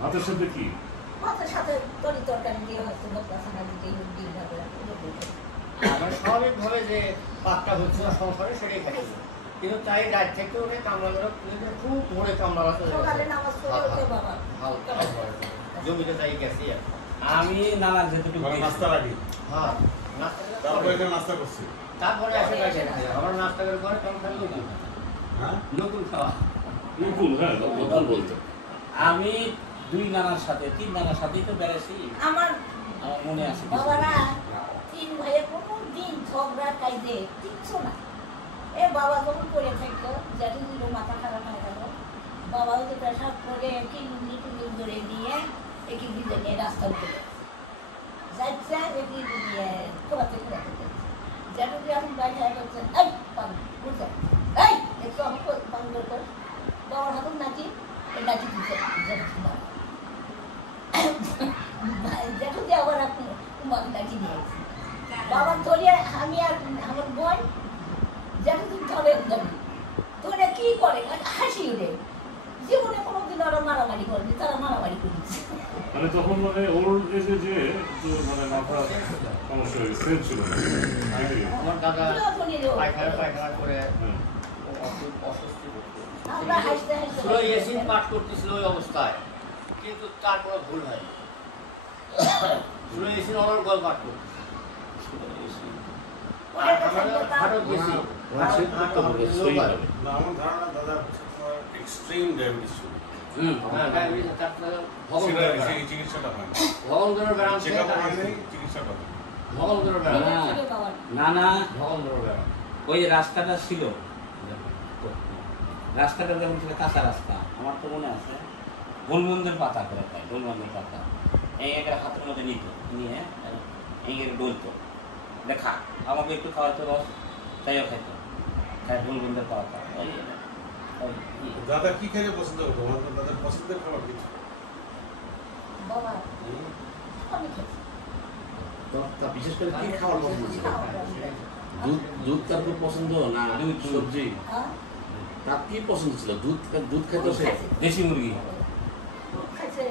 ভাতের সাথে কি? ভাতের সাথে তরি তরকারি দিয়ে হচ্ছে বকরা ছানা দিতে ডিম ভাত আমার স্বাভাবিকভাবে যে পাকটা হচ্ছে না সংসারে, সেটাই খাচ্ছি। কিন্তু তাই রাত থেকে উঠে কামলা করে খুব ভোরে কামলা সকালে নামাজ পড়ে বাবা জমিতে তাই গেছি। আমি নানা যেটুকু নাস্তা রাখি, হ্যাঁ, তারপরে এখানে নাস্তা করছি। তারপরে আসে আমার নাস্তা করে পরে তখন খালি নতুন, হ্যাঁ, নতুন খাওয়া। নকুল, হ্যাঁ, নকুল বলতো। আমি 2 নানার সাথে 3 নানার সাথেই তো বেড়েছি, আমার আমার মনে আছে। বাবারা 3 ভাইয়ের কোনো দিন ঝগড়া কাইদে কিচ্ছু না। এ বাবা যখন করে থাকলো, যেদিন দিল মাথা খারাপ হয়ে গেল, বাবাও তো পেশাব করে কিডনি ধরে নিয়ে একই দিকে নিয়ে রাস্তা উঠে যাচ্ছে, একই দিয়ে কোলাতে যেটুকু এখন বাইরে করছেন, এই পান বুঝছে, এই একটু আমাকে বন্ধ কর, বাবার হাতে নাকি নাকি দিতে যেটু দিয়ে আবার আপনি তোমাকে নাকি নিয়েছি বাবা ধরে, আমি আর আমার বোন যেটুকু ধরে ধরে কি করে হাসি উঠে জীবনে কোনোদিন ওরা মারামারি করেনি, তারা মারামারি করেছে। মানে তখন মানে ওর এজে যে একটু মানে মাথা সমস্যা হয়েছে, সেল ছিল না। আমার দাদা পায়খানা করে অস্বস্তি করতো। আমরা হাসতে হাসতে সুরা ইয়াসিন পাঠ করতেছিল ওই অবস্থায়, কিন্তু তার কোনো ভুল হয় সুরা ইয়াসিন অনর্গল পাঠ করতো। হাটক গেছি, না, আমার ধারণা দাদা এক্সট্রিম ডায়াবেটিস ছিল। সেই চিকিৎসাটা হয় না। ভগন্দরের ব্যায়াম চেকআপ হয় নাই, চিকিৎসাটা হয় না। ভগন্দরের ব্যায়াম নানা ভগন্দরের ব্যায়াম ওই যে রাস্তাটা ছিল, রাস্তাটা যখন ছিল কাঁচা রাস্তা, আমার তো মনে আছে গোলমন্দির পাতা করে খায়, গোলমন্দির পাতা এই একটা হাতের মধ্যে নিত, নিয়ে এই ডলতো, দেখা আমাকে একটু খাওয়াতো রস, তাইও খাইতো, খাই গোলমন্দির পাতা। দাদা কি খেলে পছন্দ করতো? আমার তো দাদার পছন্দের খাবার কিছু বাবা আমি খেয়েছি। তা বিশেষ করে কি খাওয়ার পছন্দ ছিল? দুধ, দুধ তার খুব পছন্দ না দুধ সবজি? হ্যাঁ তার কি পছন্দ ছিল? দুধ, দুধ খাইতো সে? দেশি মুরগি খাইছে,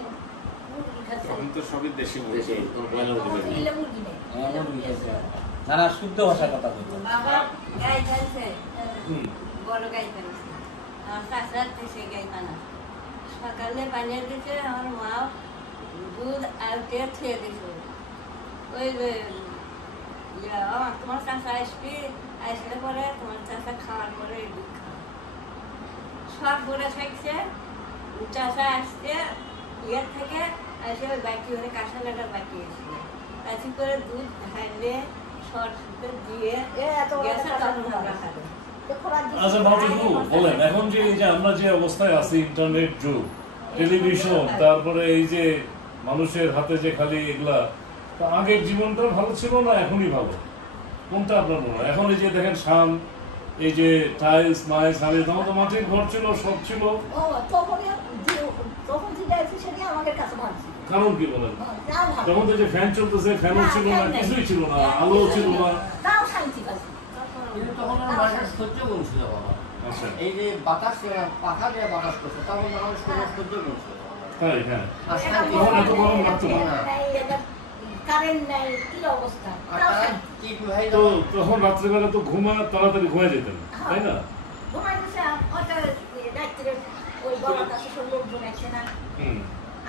মুরগি খাইছে, এখন তো সবই দেশি মুরগি। দেশি কোনো ব্রয়লার মুরগি নেই। দিলে মুরগি নেই। মুরগি খাইছে। নানা শুদ্ধ ভাষায় কথা বলতো। বাবা গাই ফেলছে, হুম। বড় গাই ফেলছে, আমার চাষার দেশে গাই পানা সকালে বানিয়ে দিচ্ছে, আমার মা দুধ আর তেল খেয়ে দিছে। ওই যে তোমার চাষা আসবি, আসলে পরে তোমার চাষা খাওয়ার পরে এই দুধ খাওয়া সব ঘুরে থাকছে। চাষা আসছে ইয়ের থেকে এসে ওই বাকি ওরে কাঁসালাটার বাকি এসেছিল, কাছি করে দুধ ঢাইলে সরষে দিয়ে গ্যাসের তখন আমরা খাবো। আচ্ছা মাহবুবু বলেন, এখন যে এই যে আমরা যে অবস্থায় আছি, ইন্টারনেট যুগ, টেলিভিশন, তারপরে এই যে মানুষের হাতে যে খালি এগুলা, তো আগের জীবনটা ভালো ছিল না এখনই ভালো? কোনটা আপনার মনে হয়? এখন এই যে দেখেন শান, এই যে টাইলস মাইলস, আগে তখন তো মাটির ঘর ছিল, সব ছিল। ও তখন যেটা আছে সেটাই আমাদের কাছে ভালো ছিল। কারণ কি বলেন? তাও ভালো। তখন তো যে ফ্যান চলতেছে, ফ্যানও ছিল না, কিছুই ছিল না, আলো ছিল না। তাও শান্তি পাচ্ছি। কিন্তু তখন আমার মানুষের সহ্য গুণ ছিল বাবা। আচ্ছা এই যে বাতাস ছিল না, পাখা দিয়ে বাতাস করছে, তখন মানুষ কোনো সহ্য গুণ ছিল। তাই, হ্যাঁ। আর শান্তি তখন এত গরম লাগতো না। কারেন্ট নাই, কি অবস্থা, আর তাও তারা শান্তি। কি ভাই তো তখন রাত্রিবেলা তো তাড়াতাড়ি ঘুমায় যেতেন, তাই না? ঘুমাই গেছে, ওটা রাত্রে ওই গলার কাছে সব লোকজন আসছে না, হুম।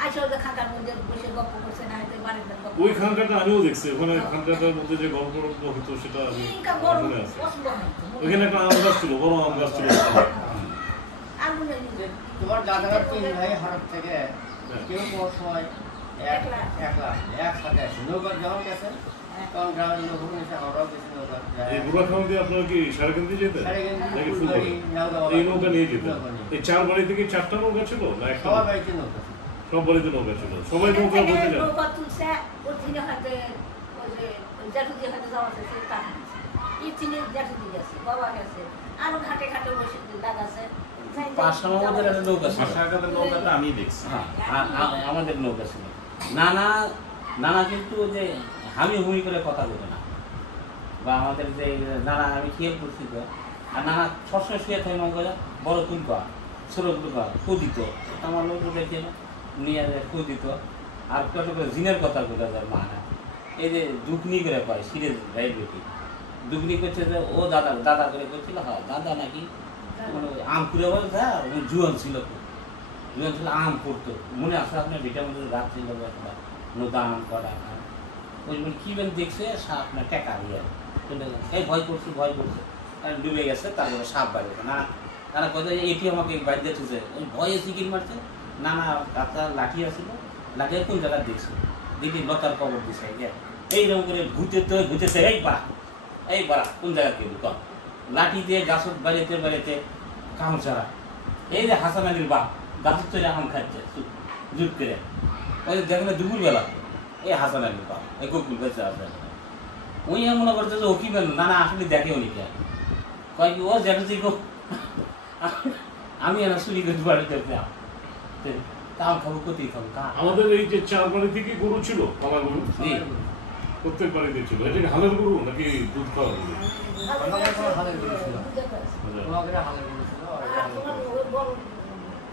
আসে ওদের খাতার মধ্যে বসে গল্প করছে না, হয়তো বাড়ির গল্প। ওই খানকাটা আমিও দেখছি, ওখানে খানকাটার মধ্যে যে গল্প হতো সেটা আমি ইনকা গরম মনে আছে। পছন্দ হয় না। ওইখানে একটা আম গাছ ছিল, বড় আম গাছ ছিল। আগুনের যে তোমার দাদারা তিন ভাই হঠাৎ থেকে হ্যাঁ। কেউ কোনো সময় একলা একসাথে আসে। নৌকা যখন গেছেন তখন গ্রামের লোক এসে আমরাও গেছি নৌকা এই বুড়াখান দিয়ে আপনারা কি সারাকান্দি যেতেন? সারাকান্দি, নাকি ফুলবাড়ি, ফুলবাড়ি? নাওদাওয়ালা। এই নৌকা নিয়ে যেতেন? নৌকা নিয়ে। এই 4 বাড়ি থেকে 4টা নৌকা ছিল না একটা? সবার বাড়িতে নৌকা ছিল। সব বাড়িতে নৌকা ছিল, সবাই নৌকা বলতে যান। নৌকা তুলছে, ওর চিনে হয়তো ওই যে জ্যাঠুদি হয়তো যাওয়া আছে, সে তার এই চিনে জ্যাঠুদি গেছে, বাবা গেছে, আরো ঘাটে ঘাটে বসে দাদা আছে। পাঁচশোর মধ্যে একটা নৌকা ছিল। পাশাঘাতের নৌকাটা আমি দেখছি। হ্যাঁ, আমাদের নৌকা ছিল। নানা নানা কিন্তু ওই যে হামি হুমি করে কথা বলে না, বা আমাদের যে নানা আমি খেয়াল করছি তো, আর নানা সবসময় শুয়ে থাকে নৌকা, বড় তুলকা ছোট তুলকা ফু দিত, আমার লোক দেখে নিয়ে ফু দিত। আর কত করে জিনের কথা বলে যার মা না, এই যে দুকনি করে পায় সিরিজ রাইড বেটি দুকনি করছে যে ও দাদা দাদা করে করছিল। হ্যাঁ দাদা নাকি মানে ওই আম পুরে বলে যা জুয়ান ছিল, খুব জুয়ান ছিল, আম পড়তো। মনে আছে আপনার ভিটামিন গাছ ছিল একটা নতুন আম করা, ওই কি বেন দেখছে সাপ না টেকা দিয়ে এই ভয় করছে আর ডুবে গেছে, তারপরে সাপ বাড়িয়েছে না। তারা কথা এটি আমাকে বাইর দিয়ে তুলছে, ওই ভয়ে সিকির মারছে। নানা কাঁচা লাঠি আসছিল, লাঠি কোন জায়গায় দেখছে, দেখি লতার কবর দিছে, এইরকম করে ঘুরতেছে এই বাড়া কোন জায়গায় গেল কম লাঠি দিয়ে গাছত বাড়িতে কামড়া। এই যে হাসান আলীর বাপ গাছের চলে আম খাচ্ছে জুট করে, ওই দেখলে দুপুরবেলা এই হাসান আলীর বাপ এই কুকুর বেঁচে আছে। ওই মনে করছে যে ও কি বেল নানা আসলে দেখে উনি কে কয় কি ও জ্যাঠুজি গো আমি এনা চুরি করে বাড়িতে আম খাবো কোথায় খাবো কা। আমাদের এই যে 4 বাড়ি থেকে গরু ছিল, পালা গরু, প্রত্যেক বাড়িতে ছিল। এটা কি হালের গরু নাকি দুধ খাওয়া গরু? আমাদের কোনো হালের গরু ছিল না। আচ্ছা। তোমাদের হালের গরু ছিল, আর তোমার ওই বড়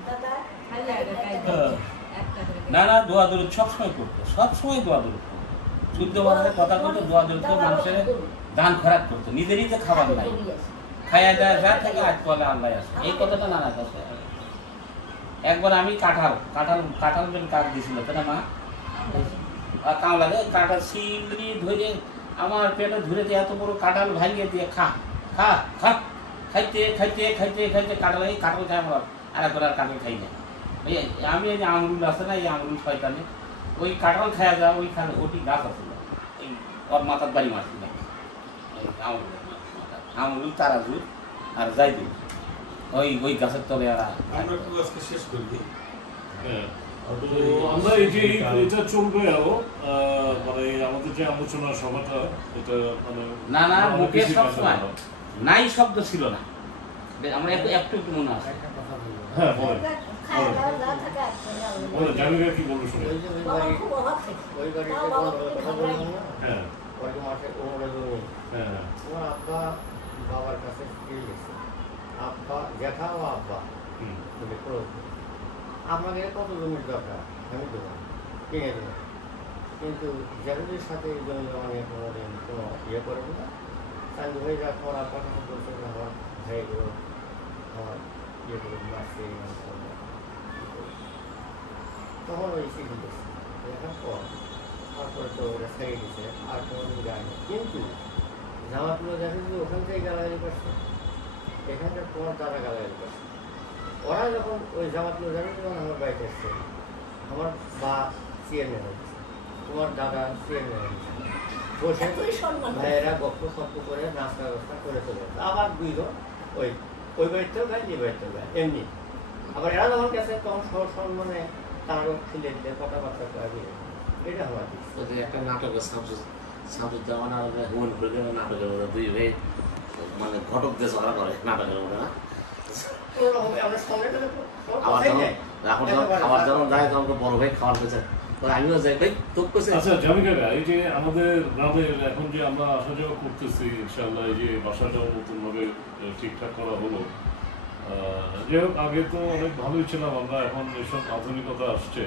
দাদা খালি আগে খাই একটা করে না না দোয়া দরুদ সবসময় করতো, সবসময় দোয়া দরুদ করতো, শুদ্ধ ভাষায় কথা বলতো, দোয়া দরুদ করে মানুষের দান খরাক করতো, নিজেরই যে খাবার নাই খাইয়া দেওয়া যা থেকে আজ বলে আল্লাহ আসে, এই কথাটা নানার কাছে। একবার আমি কাঁঠাল বেল কাজ দিয়েছিল তাই না মা, কামলাকে কাঁঠাল শিলনি ধরে আমার পেটে ধরে দিয়ে এত বড় কাঁঠাল ভাঙিয়ে দিয়ে খা খা খা খাইতে খাইতে খাইতে খাইতে কাঁঠাল খাই আমরা আর একবার আর কাঁঠাল খাই না। এই আমি এই যে আমরুল আছে না, এই আমরুল শয়তানে ওই কাঁঠাল খাওয়া যায়, ওইখানে ওটি গাছ আছে এই ওর মাথার বাড়ি মারছিল আমরুল তারাজুর আর জাইদুল, ওই গাছের তলে আর আমরা একটু আজকে শেষ করি। হ্যাঁ, তো আমরা এই যে এটা চলবে আরো মানে আমাদের যে আলোচনা সভাটা এটা মানে না না আমরা মুখে বেশি সব কথা সময় বলবো। নাই শব্দ ছিল না, আমরা একটু একটু মনে আছে। একটা কথা বলবো। হ্যাঁ বলেন খাওয়া দাওয়া যা থাকে বলেন, জামিলা কি বলবো শুনে। ওই যে ওই বাবা বাড়ি, খুব অভাব থেকে ওই বাড়িতে তাও বাবা কোনো খুব কথা ভালো বলবো না, হ্যাঁ ওই মাঠে ওমরে জমি। হ্যাঁ হ্যাঁ তোমার আব্বা বাবার কাছে ফিরে গেছে, আব্বা জ্যাঠা ও আব্বা হুম, বলে করেছে আপনাদের কত জমির দরকার আমি দেবো, কিনে দেবো, কিন্তু জ্যাঠুদের সাথে এই জমি জমা নিয়ে কোনোদিন কোনো ইয়ে করবো না। চালু হয়ে যাক তোমার আব্বা তখন বলছে যে আমার ভাইগুলো আমার ইয়ে করে মারছে এই মারছে, তখন ওই চিঠি দিচ্ছে দেখার পর তারপরে তো ওরা ছেড়ে দিচ্ছে আর কোনোদিন যায়নি। কিন্তু জামাতুলো দেখে যে ওখান থেকে গালাগালি করছে, এখানকার তোমার দাদা গালাগালি করছে। ওরা যখন ওই জামাতুলো দেখে যখন আমার বাড়িতে এসছে, আমার বাপ চেয়ারম্যান হয়েছে, তোমার দাদা চেয়ারম্যান হয়েছে, বসে এতই সম্মান ভাইয়েরা গপ্প সপ্প করে নাস্তা ব্যবস্থা করে চলে যাচ্ছে। আবার দুইজন ওই ওই বাড়িতেও গায়, এই বাড়িতেও গায়, এমনি। আবার এরা যখন গেছে তখন সম্মানে তারও খিলে দিলে কথাবার্তা করে, এটা হওয়া দিচ্ছে। ওই যে একটা নাটকের শামসুজ্জামান আর হুমন ফরিদের নাটকের মধ্যে দুই ভাই মানে ঘটক দিয়ে ঝগড়া করে নাটকের মধ্যে না। ওরকম আমরা সঙ্গে গেলে তো সব আবার কথাই যখন যায়। এখন যখন খাবার যখন যায় তখন তো বড় ভাই খাওয়ার পেয়েছে, তো আমিও যাই ভাই তোপ করছে। আচ্ছা জামিকা, এই যে আমাদের গ্রামের এখন যে আমরা আসা যাওয়া করতেছি ইনশাআল্লাহ, এই যে বাসাটাও নতুনভাবে ঠিকঠাক করা হলো, যাই হোক আগে তো অনেক ভালোই ছিলাম আমরা, এখন এসব আধুনিকতা আসছে,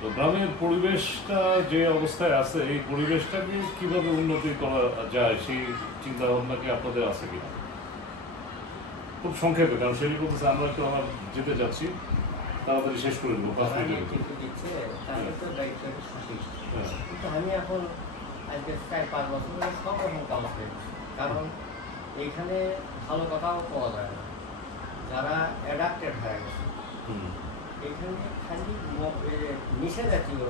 তো গ্রামের পরিবেশটা যে অবস্থায় আছে এই পরিবেশটাকে কিভাবে উন্নতি করা যায় সেই চিন্তা ভাবনা কি আপনাদের আছে কিনা, খুব সংক্ষেপে, কারণ সেটি বলতেছে আমরা একটু আমার যেতে যাচ্ছি, তাড়াতাড়ি শেষ করে দেবো 5 মিনিটের ভিতরে। কিন্তু দিচ্ছে তাহলে তো দায়িত্বটা সঠিক। হ্যাঁ কিন্তু আমি এখন আজকে 4-5 বছর ধরে সব রকম কাজ পেয়েছি, কারণ এইখানে ভালো কথাও পাওয়া যায় না, যারা অ্যাডাপ্টেড হয়ে গেছে হুম এখানে খালি নিষে জাতীয়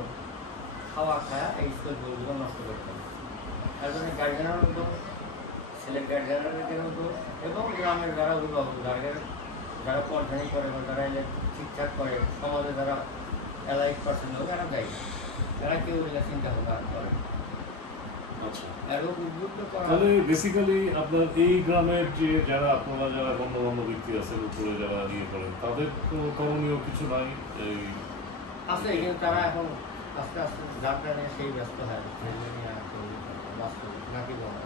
খাওয়া খায়া এই স্কুলগুলো নষ্ট করতে হবে। তার জন্য গার্জেনেরও দোষ, ছেলে গার্জেনেরও দোষ, এবং গ্রামের যারা অভিভাবক যারা পড়াশোনা করে বা যারা এলে ঠিকঠাক করে সমাজে যারা এলাইট পার্সেন্ট হোক এরা দেয়, এরা কেউ এগুলো চিন্তা ভাবনা করে না। আচ্ছা, এরও উদ্বুদ্ধ করা তাহলে বেসিক্যালি আপনার এই গ্রামের যে যারা আপনারা যারা গণ্যমান্য ব্যক্তি আছেন উপরে যারা ইয়ে করেন তাদের কোনো করণীয় কিছু নাই এই আছে, কিন্তু তারা এখন আস্তে আস্তে যাত্রা নিয়ে সেই ব্যস্ত হয় বাস্তব নাকি বলা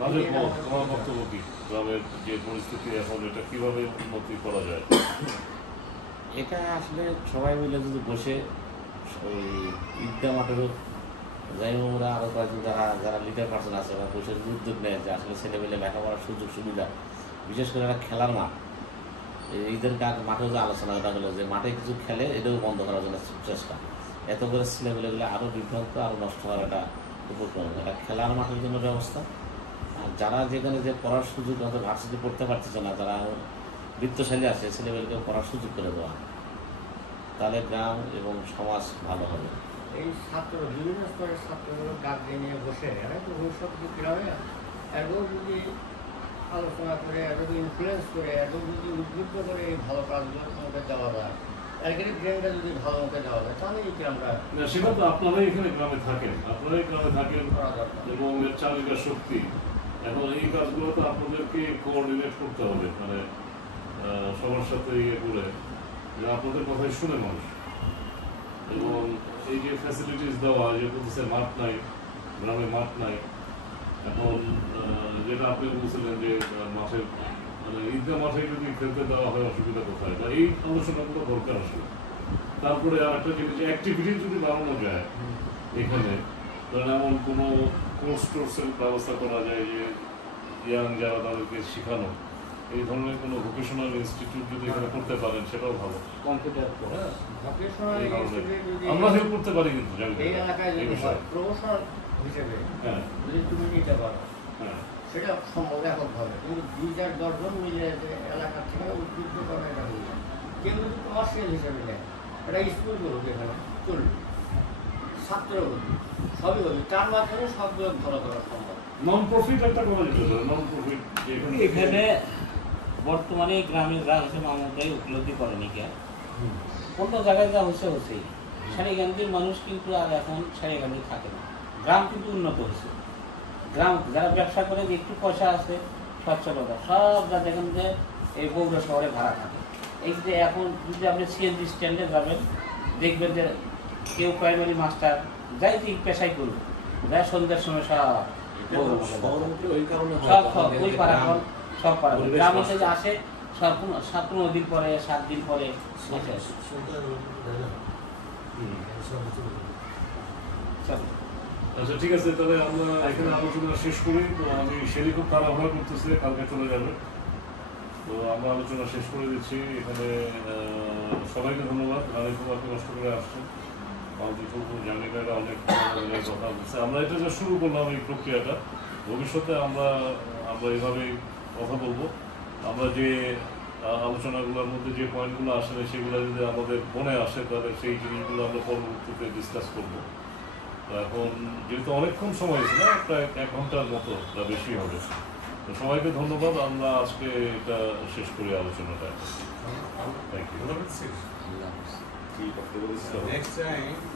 রাজের তোমার বক্তব্য কি, গ্রামের যে পরিস্থিতি এখন এটা কিভাবে উন্নতি করা যায়? এটা আসলে সবাই মিলে যদি বসে ওই ঈদগাহ মাঠেরও যাই হোক ওরা আরও কয়েকজন যারা যারা লিডার পার্সন আছে ওরা বসে উদ্যোগ নেয় যে আসলে ছেলেমেলে লেখাপড়ার সুযোগ সুবিধা, বিশেষ করে একটা খেলার মাঠ, ঈদের মাঠেও যে আলোচনাটা হলো যে মাঠে কিছু খেলে এটাও বন্ধ করার জন্য চেষ্টা, এত করে ছেলেমেলেগুলো আরও বিভ্রান্ত আরও নষ্ট হওয়ার একটা উপক্রম, একটা খেলার মাঠের জন্য ব্যবস্থা। আর যারা যেখানে যে পড়ার সুযোগ হয়তো ভার্সিটি পড়তে পারতেছে না, যারা বৃত্তশালী আছে ছেলেমেয়েকে পড়ার সুযোগ করে দেওয়া, তাহলে গ্রাম এবং সমাজ ভালো হবে। এই ছাত্র বিভিন্ন স্তরের ছাত্রগুলো গার্জে নিয়ে বসে এরা তো ভবিষ্যৎ গ্রামে এরও যদি আলোচনা করে এরও ইনফ্লুয়েন্স করে এরও যদি উদ্বুদ্ধ করে এই ভালো কাজগুলোর মধ্যে দেওয়া যায়, এর ব্রেনটা যদি ভালো মতো দেওয়া যায় তাহলে এই গ্রামটা না, সেটা তো আপনারাই এখানে গ্রামে থাকেন, আপনারাই গ্রামে থাকেন করা দরকার। এবং এর চালিকা শক্তি, এখন এই কাজগুলো তো আপনাদেরকে কোঅর্ডিনেট করতে হবে, মানে সবার সাথে ইয়ে করে যে আপনাদের কথাই শুনে মানুষ, এবং এই যে ফ্যাসিলিটিস দেওয়া যে বলতেছে মাঠ নাই, গ্রামে মাঠ নাই, এখন যেটা আপনি বলছিলেন যে মাঠের মানে ঈদগাহ মাঠে যদি খেলতে দেওয়া হয় অসুবিধা কোথায়, বা এই আলোচনাগুলো দরকার আসলে। তারপরে আর একটা জিনিস, অ্যাক্টিভিটি যদি বানানো যায় এখানে, ধরেন এমন কোনো কোর্স টোর্সের ব্যবস্থা করা যায় যে ইয়াং যারা তাদেরকে শেখানো, এই ধরনের কোনো ভোকেশনাল ইনস্টিটিউট যদি এখানে করতে পারেন সেটাও ভালো। কম্পিউটার হ্যাঁ, vocational এই ধরনের institute যদি আমরা হেল্প করতে পারি কিন্তু এই এলাকায় যদি বিষয়ে। প্রফেশনাল হিসেবে হ্যাঁ যদি তুমি নিতে পারো, হ্যাঁ সেটা সম্ভব এখন হবে। কিন্তু 2-10 জন মিলে যে এলাকা থেকে উদ্বুদ্ধ করা এটা হয়ে যায়। কেউ যদি কমার্শিয়াল হিসেবে নেয়, এটা স্কুল করুক, এখানে চলবে, ছাত্র করুক, সবই হবে, তার মাধ্যমে সবগুলো ধরা ধরা সম্ভব। নন প্রফিট একটা করা যেতে পারে, নন প্রফিট এখানে বর্তমানে গ্রামের রাজনীতি মামলাটাই উপলব্ধি করেনি কে, অন্য জায়গায় যা হচ্ছে হচ্ছেই। সারিগান্ধীর মানুষ কিন্তু আর এখন সারিগান্ধী থাকে না, গ্রাম কিন্তু উন্নত হচ্ছে। গ্রাম যারা ব্যবসা করে, যে একটু পয়সা আছে, সচ্ছলতা, সব যা দেখেন যে এই বগুড়া শহরে ভাড়া থাকে। এই যে এখন যদি আপনি সিএনজি স্ট্যান্ডে যাবেন, দেখবেন যে কেউ প্রাইমারি মাস্টার যাই যে পেশাই করবে, যাই সন্ধ্যার সময় সব ওই কারণে সব ওই পাড়া সব পাড়া গ্রাম হচ্ছে যে আসে সব 15 দিন পরে, 7 দিন পরে আসে। চলো। আচ্ছা ঠিক আছে, তাহলে আমরা এখানে আলোচনা শেষ করি। তো আমি সেলি খুব তাড়াহুড়া করতেছে, কালকে চলে যাবে, তো আমরা আলোচনা শেষ করে দিচ্ছি এখানে। সবাইকে ধন্যবাদ, আমি খুব আপনি কষ্ট করে আসছেন, আমাদের খুব জার্নিটা অনেক কথা বলছে। আমরা এটা যে শুরু করলাম এই প্রক্রিয়াটা, ভবিষ্যতে আমরা এইভাবেই কথা বলবো। আমরা যে আলোচনাগুলোর মধ্যে যে পয়েন্টগুলো আসলে সেগুলো যদি আমাদের মনে আসে, তাহলে সেই জিনিসগুলো আমরা পরবর্তীতে ডিসকাস করবো। তো এখন যেহেতু অনেকক্ষণ সময় আছে না, প্রায় 1 ঘন্টার মতো বা বেশি হবে, তো সবাইকে ধন্যবাদ। আমরা আজকে এটা শেষ করি আলোচনাটা। Thank you. Next time.